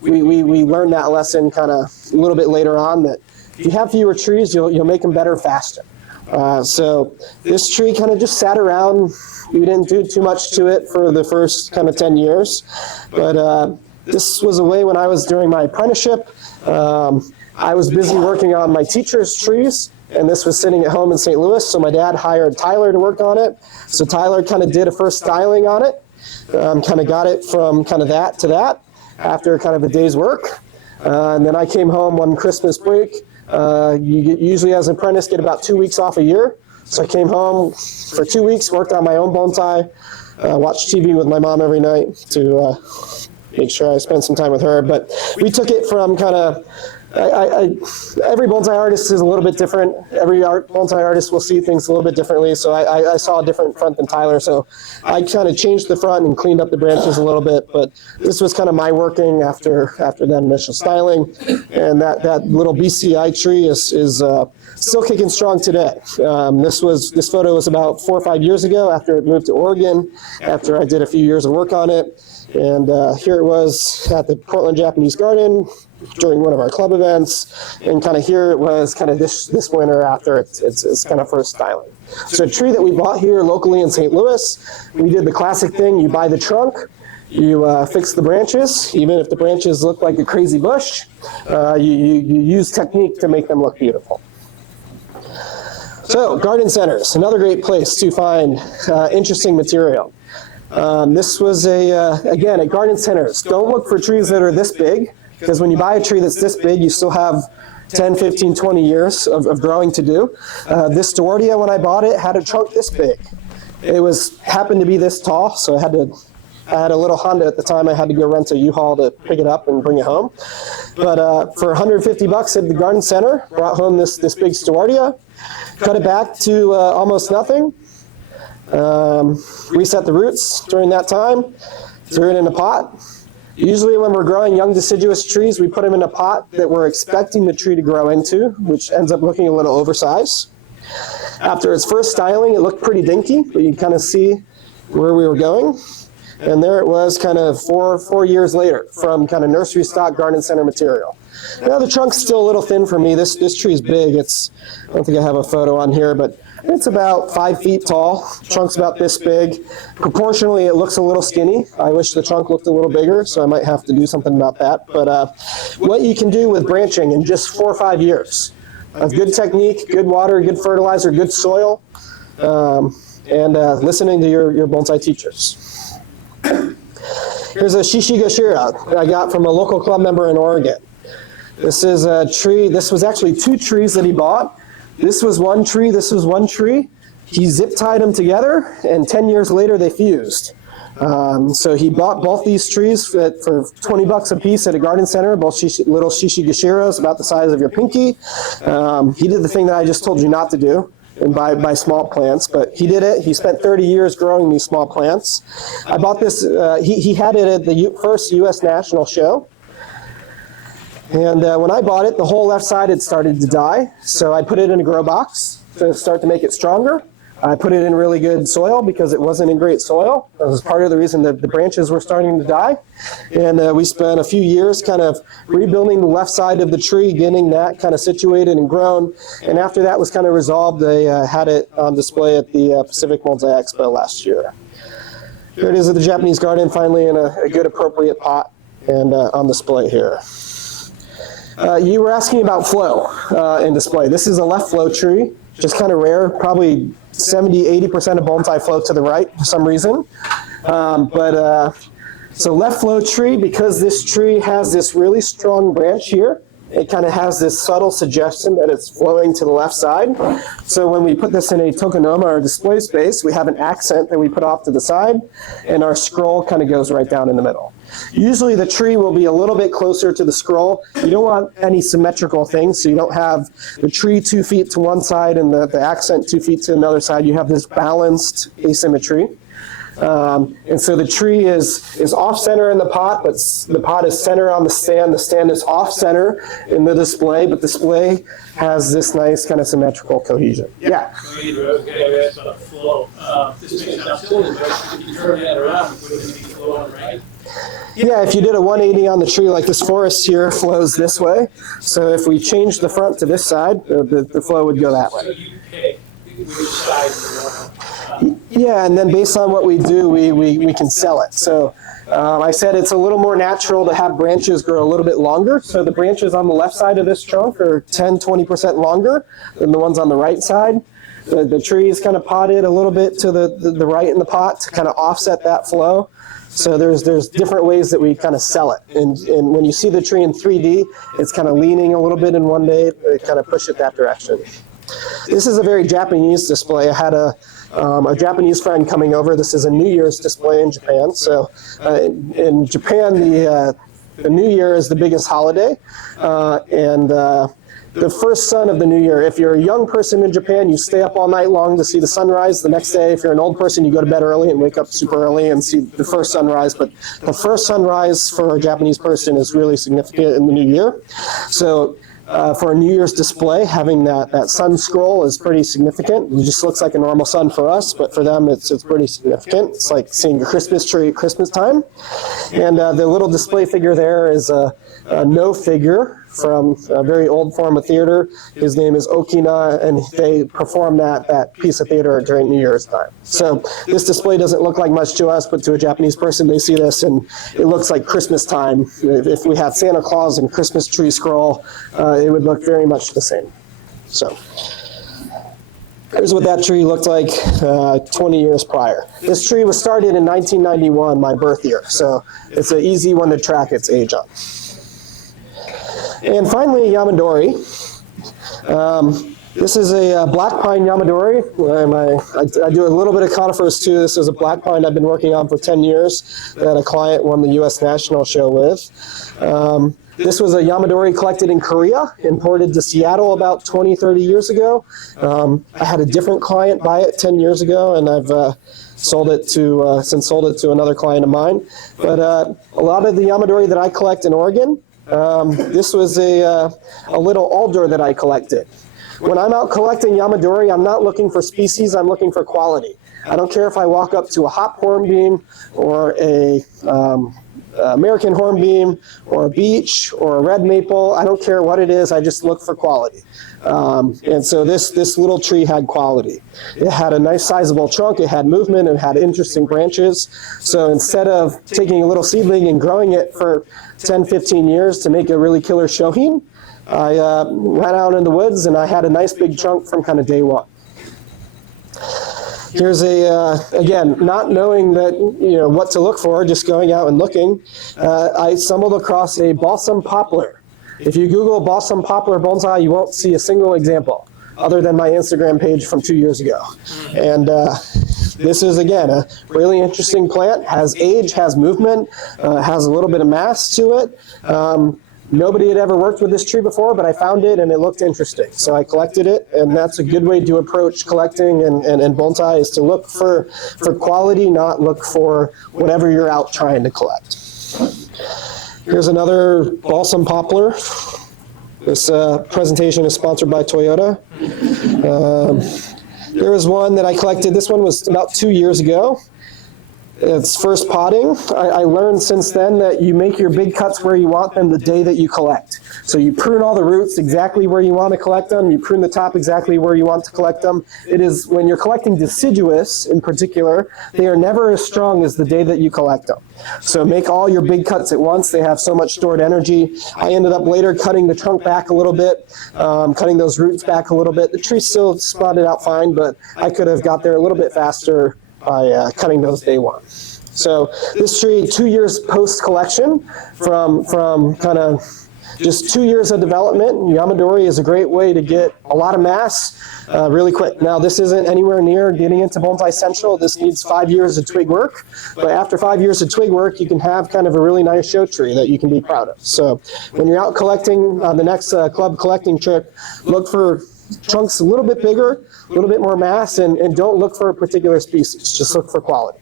we learned that lesson kind of a little bit later on, that if you have fewer trees, you'll make them better faster. So this tree kind of just sat around. We didn't do too much to it for the first kind of 10 years, but this was a way when I was doing my apprenticeship. I was busy working on my teacher's trees, and this was sitting at home in St. Louis, so my dad hired Tyler to work on it. So Tyler kind of did a first styling on it, kind of got it from kind of that to that after kind of a day's work. And then I came home one Christmas break. You usually as an apprentice get about 2 weeks off a year. So I came home for 2 weeks, worked on my own bonsai, watched TV with my mom every night to make sure I spent some time with her. But we took it from kind of, every bonsai artist is a little bit different. Every bonsai artist will see things a little bit differently. So I saw a different front than Tyler. So I kind of changed the front and cleaned up the branches a little bit. But this was kind of my working after that initial styling. And that little BCI tree is still kicking strong today. This photo was about 4 or 5 years ago after it moved to Oregon, after I did a few years of work on it. And here it was at the Portland Japanese Garden during one of our club events. And kind of here it was kind of this winter after it's kind of first styling. So a tree that we bought here locally in St. Louis, we did the classic thing. You buy the trunk, you fix the branches, even if the branches look like a crazy bush, you use technique to make them look beautiful. So, garden centers, another great place to find interesting material. This was again, at garden centers, don't look for trees that are this big, because when you buy a tree that's this big, you still have 10, 15, 20 years of growing to do. This Doordia, when I bought it, had a trunk this big. It happened to be this tall, so I had a little Honda at the time. I had to go rent a U-Haul to pick it up and bring it home. But for $150 at the garden center, brought home this big Doordia, cut it back to almost nothing, reset the roots during that time, threw it in a pot. Usually when we're growing young deciduous trees, we put them in a pot that we're expecting the tree to grow into, which ends up looking a little oversized. After its first styling, it looked pretty dinky, but you can kind of see where we were going. And there it was kind of four years later from kind of nursery stock garden center material. Now the trunk's still a little thin for me. This tree is big. I don't think I have a photo on here, but it's about 5 feet tall. The trunk's about this big. Proportionally, it looks a little skinny. I wish the trunk looked a little bigger, so I might have to do something about that. But what you can do with branching in just 4 or 5 years of good technique, good water, good fertilizer, good soil, and listening to your bonsai teachers. Here's a Shishigashira that I got from a local club member in Oregon. This is a tree. This was actually 2 trees that he bought. This was one tree. This was one tree. He zip tied them together, and 10 years later they fused. So he bought both these trees for $20 a piece at a garden center, both little Shishigashiras about the size of your pinky. He did the thing that I just told you not to do, and buy small plants, but he did it. He spent 30 years growing these small plants. I bought this, he had it at the first U.S. National Show. And when I bought it, the whole left side had started to die, so I put it in a grow box to start to make it stronger. I put it in really good soil because it wasn't in great soil. That was part of the reason that the branches were starting to die. And we spent a few years kind of rebuilding the left side of the tree, getting that kind of situated and grown. And after that was kind of resolved, they had it on display at the Pacific Bonsai Expo last year. Here it is at the Japanese garden, finally in a good appropriate pot and on display here. You were asking about flow in display. This is a left flow tree, just kind of rare, probably 70-80% of bonsai flow to the right for some reason. So left flow tree, because this tree has this really strong branch here, it kind of has this subtle suggestion that it's flowing to the left side. So when we put this in a tokonoma or display space, we have an accent that we put off to the side, and our scroll kind of goes right down in the middle. Usually the tree will be a little bit closer to the scroll. You don't want any symmetrical things, so you don't have the tree 2 feet to one side and the accent 2 feet to another side. You have this balanced asymmetry. And so the tree is off-center in the pot, but the pot is center on the stand. The stand is off-center in the display, but display has this nice kind of symmetrical cohesion. Yeah? Okay, that's a flow. This may sound silly, but if you turn that around, it wouldn't be flowing, right? Yeah, if you did a 180 on the tree, like this forest here flows this way. So if we change the front to this side, the flow would go that way. So you pick which side you want. Yeah, and then based on what we do, we can sell it. So I said it's a little more natural to have branches grow a little bit longer. So the branches on the left side of this trunk are 10-20% longer than the ones on the right side. The tree is kind of potted a little bit to the right in the pot to kind of offset that flow. So there's different ways that we kind of sell it. And when you see the tree in 3D, it's kind of leaning a little bit in one day, to kind of push it that direction. This is a very Japanese display. I had a a Japanese friend coming over. This is a New Year's display in Japan. So in Japan, the New Year is the biggest holiday, and the first sun of the new year. If you're a young person in Japan, you stay up all night long to see the sunrise. The next day, if you're an old person, you go to bed early and wake up super early and see the first sunrise. But the first sunrise for a Japanese person is really significant in the new year. So for a New Year's display, having that sun scroll is pretty significant. It just looks like a normal sun for us, but for them, it's pretty significant. It's like seeing a Christmas tree at Christmas time. And the little display figure there is a No figure from a very old form of theater. His name is Okina, and they perform that piece of theater during New Year's time. So this display doesn't look like much to us, but to a Japanese person, they see this and it looks like Christmas time. If we had Santa Claus and Christmas tree scroll, it would look very much the same. So here's what that tree looked like 20 years prior. This tree was started in 1991, my birth year, so it's an easy one to track its age on. And finally, Yamadori. This is a black pine Yamadori. I do a little bit of conifers too. This is a black pine I've been working on for 10 years that a client won the U.S. National Show with. This was a Yamadori collected in Korea, imported to Seattle about 20, 30 years ago. I had a different client buy it 10 years ago, and I've since sold it to another client of mine. But a lot of the Yamadori that I collect in Oregon, this was a little alder that I collected. When I'm out collecting Yamadori, I'm not looking for species, I'm looking for quality. I don't care if I walk up to a hop hornbeam or a American hornbeam or a beech or a red maple. I don't care what it is, I just look for quality. And so this little tree had quality. It had a nice sizable trunk, it had movement, it had interesting branches. So instead of taking a little seedling and growing it for 10, 15 years to make a really killer shohin, I went out in the woods and I had a nice big trunk from kind of day one. Here's again, not knowing what to look for, just going out and looking, I stumbled across a balsam poplar. If you Google balsam poplar bonsai, you won't see a single example other than my Instagram page from 2 years ago. And this is, again, a really interesting plant, has age, has movement, has a little bit of mass to it. Nobody had ever worked with this tree before, but I found it and it looked interesting. So I collected it, and that's a good way to approach collecting and bonsai, is to look for quality, not look for whatever you're out trying to collect. Here's another balsam poplar. This presentation is sponsored by Toyota. There was one that I collected. This one was about 2 years ago. It's first potting. I learned since then that you make your big cuts where you want them the day that you collect. So you prune all the roots exactly where you want to collect them. You prune the top exactly where you want to collect them. It is, when you're collecting deciduous in particular, they are never as strong as the day that you collect them. So make all your big cuts at once. They have so much stored energy. I ended up later cutting the trunk back a little bit, cutting those roots back a little bit. The tree still spotted out fine, but I could have got there a little bit faster by cutting those day one. So this tree, 2 years post-collection, from kind of just 2 years of development, Yamadori is a great way to get a lot of mass really quick. Now, this isn't anywhere near getting into Bonsai Central. This needs 5 years of twig work. But after 5 years of twig work, you can have kind of a really nice show tree that you can be proud of. So when you're out collecting on the next club collecting trip, look for trunks a little bit bigger, a little bit more mass, and don't look for a particular species. Just look for quality.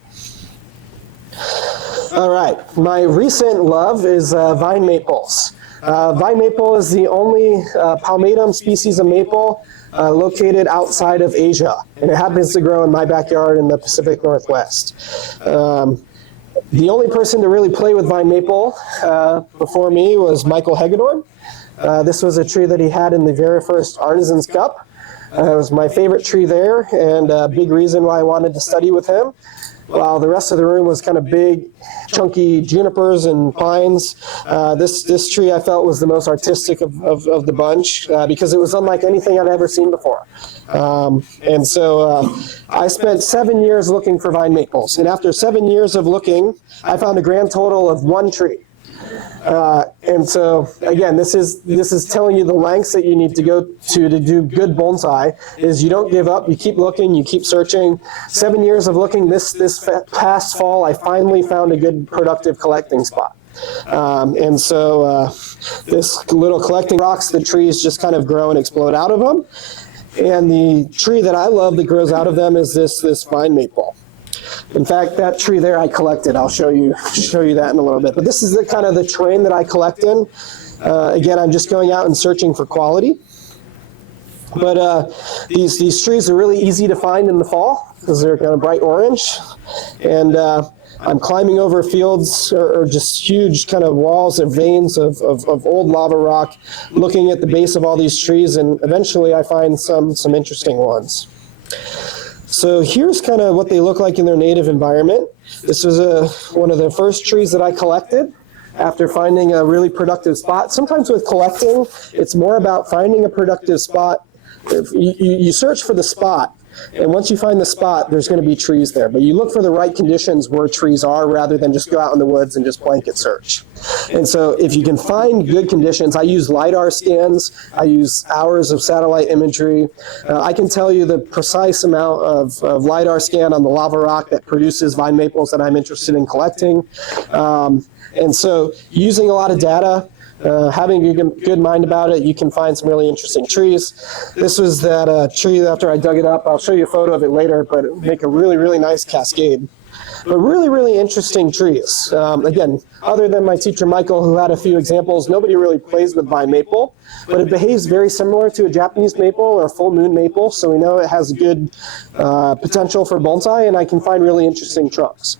All right, my recent love is vine maples. Vine maple is the only palmatum species of maple located outside of Asia, and it happens to grow in my backyard in the Pacific Northwest. The only person to really play with vine maple before me was Michael Hegedorn. This was a tree that he had in the very first Artisan's Cup. It was my favorite tree there, and a big reason why I wanted to study with him. While the rest of the room was kind of big, chunky junipers and pines, this tree I felt was the most artistic of the bunch because it was unlike anything I'd ever seen before. And so I spent 7 years looking for vine maples, and after 7 years of looking, I found a grand total of one tree. And so again, this is telling you the lengths that you need to go to do good bonsai. Is you don't give up, you keep looking, you keep searching. 7 years of looking. This past fall, I finally found a good productive collecting spot. And so this little collecting rocks, the trees just kind of grow and explode out of them. And the tree that I love that grows out of them is this vine maple. In fact, that tree there I collected. I'll show you that in a little bit. But this is the kind of the terrain that I collect in. Again, I'm just going out and searching for quality. But these trees are really easy to find in the fall because they're kind of bright orange. And I'm climbing over fields or just huge kind of walls and veins of old lava rock, looking at the base of all these trees, and eventually I find some interesting ones. So here's kind of what they look like in their native environment. This was one of the first trees that I collected after finding a really productive spot. Sometimes with collecting, it's more about finding a productive spot. You search for the spot, and once you find the spot, there's going to be trees there. But you look for the right conditions where trees are rather than just go out in the woods and just blanket search. And so if you can find good conditions, I use LiDAR scans, I use hours of satellite imagery. I can tell you the precise amount of LiDAR scan on the lava rock that produces vine maples that I'm interested in collecting. And so using a lot of data, having a good mind about it, you can find some really interesting trees. This was that tree after I dug it up. I'll show you a photo of it later, but it would make a really, really nice cascade. But really, really interesting trees. Again, other than my teacher Michael, who had a few examples, nobody really plays with vine maple, but it behaves very similar to a Japanese maple or a full moon maple, so we know it has good potential for bonsai, and I can find really interesting trunks.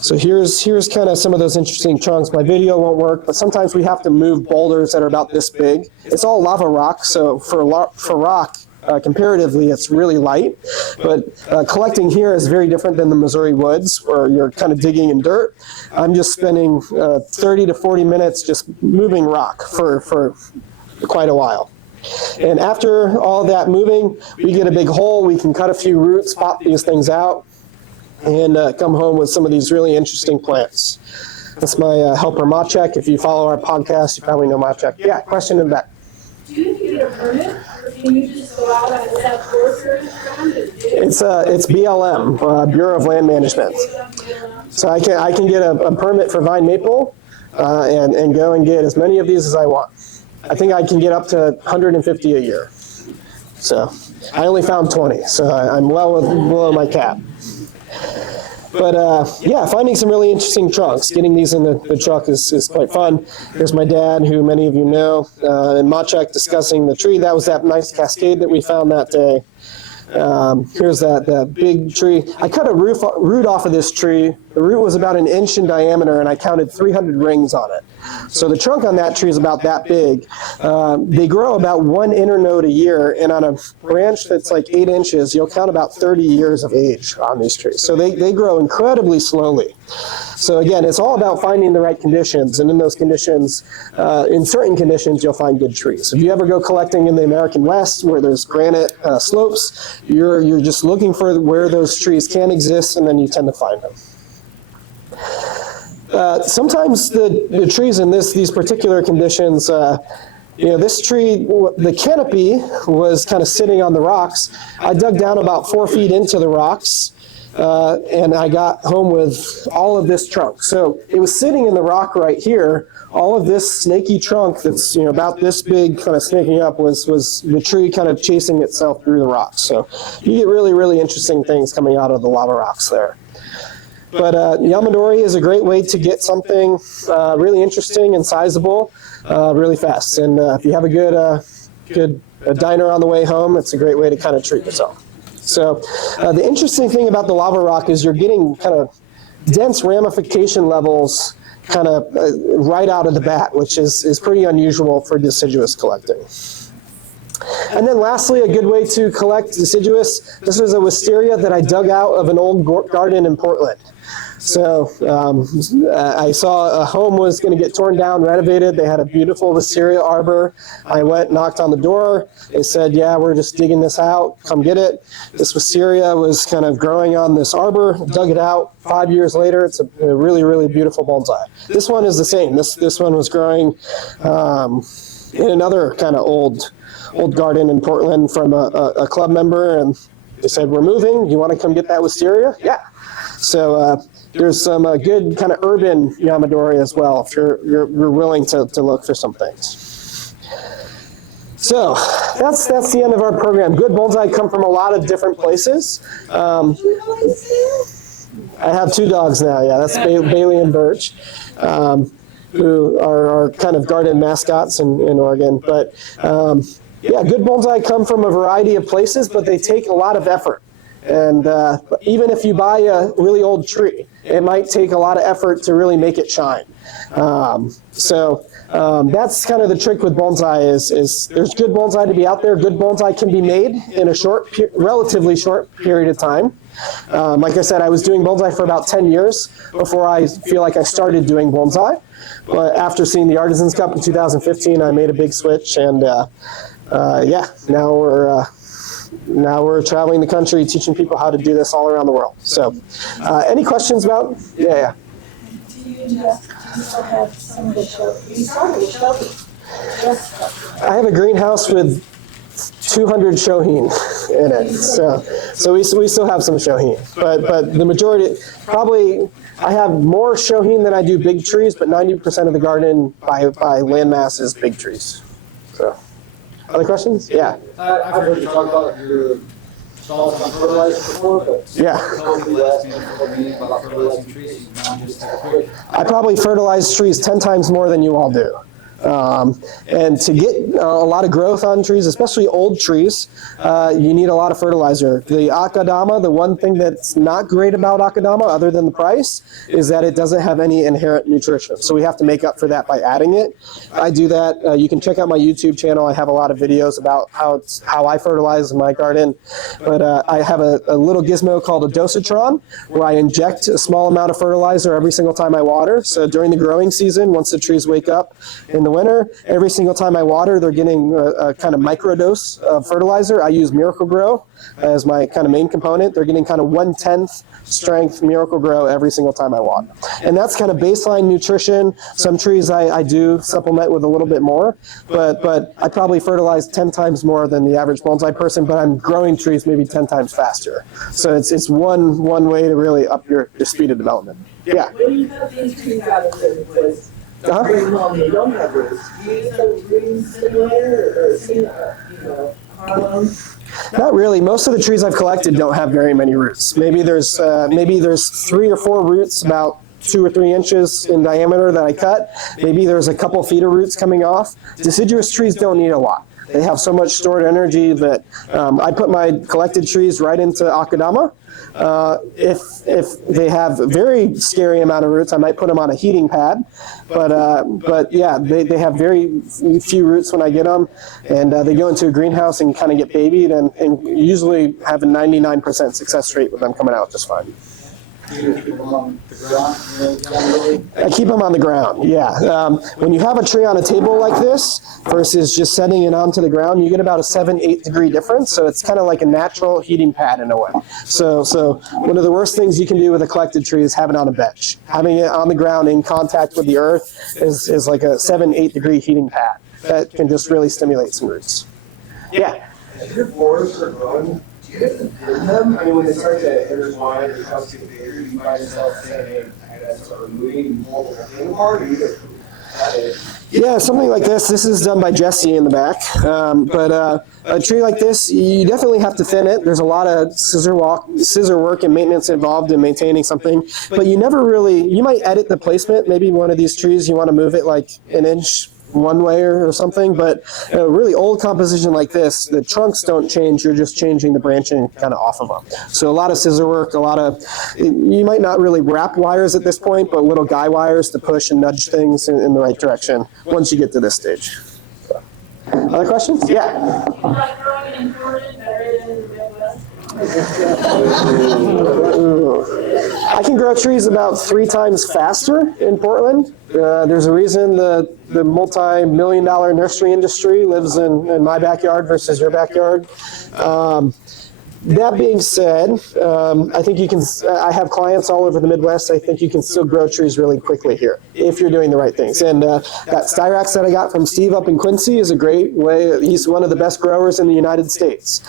So here's kind of some of those interesting trunks. My video won't work, but sometimes we have to move boulders that are about this big. It's all lava rock, so for rock, comparatively, it's really light. But collecting here is very different than the Missouri woods, where you're kind of digging in dirt. I'm just spending 30 to 40 minutes just moving rock for quite a while. And after all that moving, we get a big hole. We can cut a few roots, pop these things out, and come home with some of these really interesting plants. That's my helper Maciek. If you follow our podcast, you probably know Maciek. Yeah, question in that. Do you need a permit, or can you just go out and without forestry around it? It's BLM, Bureau of Land Management. So I can get a permit for vine maple and go and get as many of these as I want. I think I can get up to 150 a year. So I only found 20, so I'm well below my cap. But yeah, finding some really interesting trunks. Getting these in the truck is quite fun. Here's my dad, who many of you know, and Maciek discussing the tree. That was that nice cascade that we found that day. Here's that big tree. I cut a root off of this tree. The root was about 1 inch in diameter, and I counted 300 rings on it. So the trunk on that tree is about that big. They grow about 1 internode a year, and on a branch that's like 8 inches, you'll count about 30 years of age on these trees. So they grow incredibly slowly. So again, it's all about finding the right conditions, and in those conditions, in certain conditions, you'll find good trees. If you ever go collecting in the American West where there's granite slopes, you're just looking for where those trees can exist, and then you tend to find them. Sometimes the trees in these particular conditions, this tree, the canopy was kind of sitting on the rocks. I dug down about 4 feet into the rocks, and I got home with all of this trunk. So it was sitting in the rock right here. All of this snaky trunk that's about this big, kind of snaking up, was the tree kind of chasing itself through the rocks. So you get really, really interesting things coming out of the lava rocks there. But Yamadori is a great way to get something really interesting and sizable really fast. And if you have a good diner on the way home, it's a great way to kind of treat yourself. So the interesting thing about the lava rock is you're getting kind of dense ramification levels kind of right out of the bat, which is pretty unusual for deciduous collecting. And then lastly, a good way to collect deciduous, this was a wisteria that I dug out of an old garden in Portland. So I saw a home was going to get torn down, renovated. They had a beautiful wisteria arbor. I went, knocked on the door. They said, yeah, we're just digging this out. Come get it. This wisteria was kind of growing on this arbor. Dug it out. 5 years later, it's a really, really beautiful bonsai. This one is the same. This one was growing in another kind of old garden in Portland from a club member, and they said, we're moving. You want to come get that wisteria? Yeah. So there's some good kind of urban Yamadori as well, if you're willing to look for some things. So that's the end of our program. Good bonsai come from a lot of different places. I have 2 dogs now. Yeah, that's Bailey and Birch, who are kind of garden mascots in Oregon. But yeah, good bonsai come from a variety of places, but they take a lot of effort. And even if you buy a really old tree, it might take a lot of effort to really make it shine. So that's kind of the trick with bonsai is there's good bonsai to be out there. Good bonsai can be made in a relatively short period of time. Like I said, I was doing bonsai for about 10 years before I feel like I started doing bonsai. But after seeing the Artisans Cup in 2015, I made a big switch, and yeah, now we're traveling the country teaching people how to do this all around the world. So, any questions about? Yeah. Do you still have some of the show? You started with Shohi. I have a greenhouse with 200 shohin in it, so we still have some shohin, but the majority, probably, I have more shohin than I do big trees, but 90% of the garden by landmass is big trees. So, other questions? Yeah. I've heard you talk about your salts on fertilizer before, but Yeah. told me last meeting about fertilizing trees, not just quick. I probably fertilize trees 10 times more than you all do. And to get a lot of growth on trees, especially old trees, you need a lot of fertilizer. The akadama, the one thing that's not great about akadama, other than the price, is that it doesn't have any inherent nutrition. So we have to make up for that by adding it. I do that. You can check out my YouTube channel. I have a lot of videos about how I fertilize in my garden. But I have a little gizmo called a dosatron, where I inject a small amount of fertilizer every single time I water. So during the growing season, once the trees wake up in the winter, every single time I water, they're getting a kind of microdose of fertilizer. I use Miracle Grow as my kind of main component. They're getting kind of 1/10 strength Miracle Grow every single time I water. And that's kind of baseline nutrition. Some trees I do supplement with a little bit more, but I probably fertilize 10 times more than the average bonsai person, but I'm growing trees maybe 10 times faster. So it's one way to really up your speed of development. Yeah. When you cut these trees out of certain place, Uh-huh. very long, they don't have roots. Do you use a green simulator or Harlem? Not really. Most of the trees I've collected don't have very many roots. Maybe there's 3 or 4 roots about 2 or 3 inches in diameter that I cut. Maybe there's a couple feet of roots coming off. Deciduous trees don't need a lot. They have so much stored energy that I put my collected trees right into akadama. If they have a very scary amount of roots, I might put them on a heating pad. But yeah, they have very few roots when I get them, and they go into a greenhouse and kind of get babied, and usually have a 99% success rate with them coming out just fine. You keep them on the ground, I keep them on the ground, yeah. When you have a tree on a table like this versus just setting it onto the ground, you get about a 7-8 degree difference, so it's kind of like a natural heating pad in a way. So one of the worst things you can do with a collected tree is have it on a bench. Having it on the ground in contact with the earth is like a 7-8 degree heating pad that can just really stimulate some roots. Yeah. If your forests are growing, do you have to pin them? I mean, when they start to intertwine or come to bigger, you find yourself saying, hey, I gotta start removing and pull the whole thing apart, or you just cut it? Yeah, something like this. This is done by Jesse in the back. But a tree like this, you definitely have to thin it. There's a lot of scissor work and maintenance involved in maintaining something. But you never really, you might edit the placement. Maybe one of these trees, you want to move it like an inch one way or something, but a really old composition like this, the trunks don't change, you're just changing the branching kind of off of them. So a lot of scissor work, you might not really wrap wires at this point, but little guy wires to push and nudge things in the right direction once you get to this stage. Other questions? Yeah. Like growing in Florida better than the Midwest? I can grow trees about 3 times faster in Portland. There's a reason the multi-million-dollar nursery industry lives in my backyard versus your backyard. That being said, I think you can. I have clients all over the Midwest. I think you can still grow trees really quickly here if you're doing the right things. And that Styrax that I got from Steve up in Quincy is a great way. He's one of the best growers in the United States.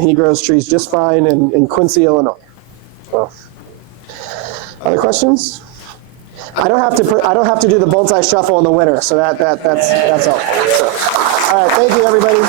He grows trees just fine in Quincy, Illinois. So, other questions? I don't have to do the bonsai shuffle in the winter, so that's all. So, all right, thank you, everybody.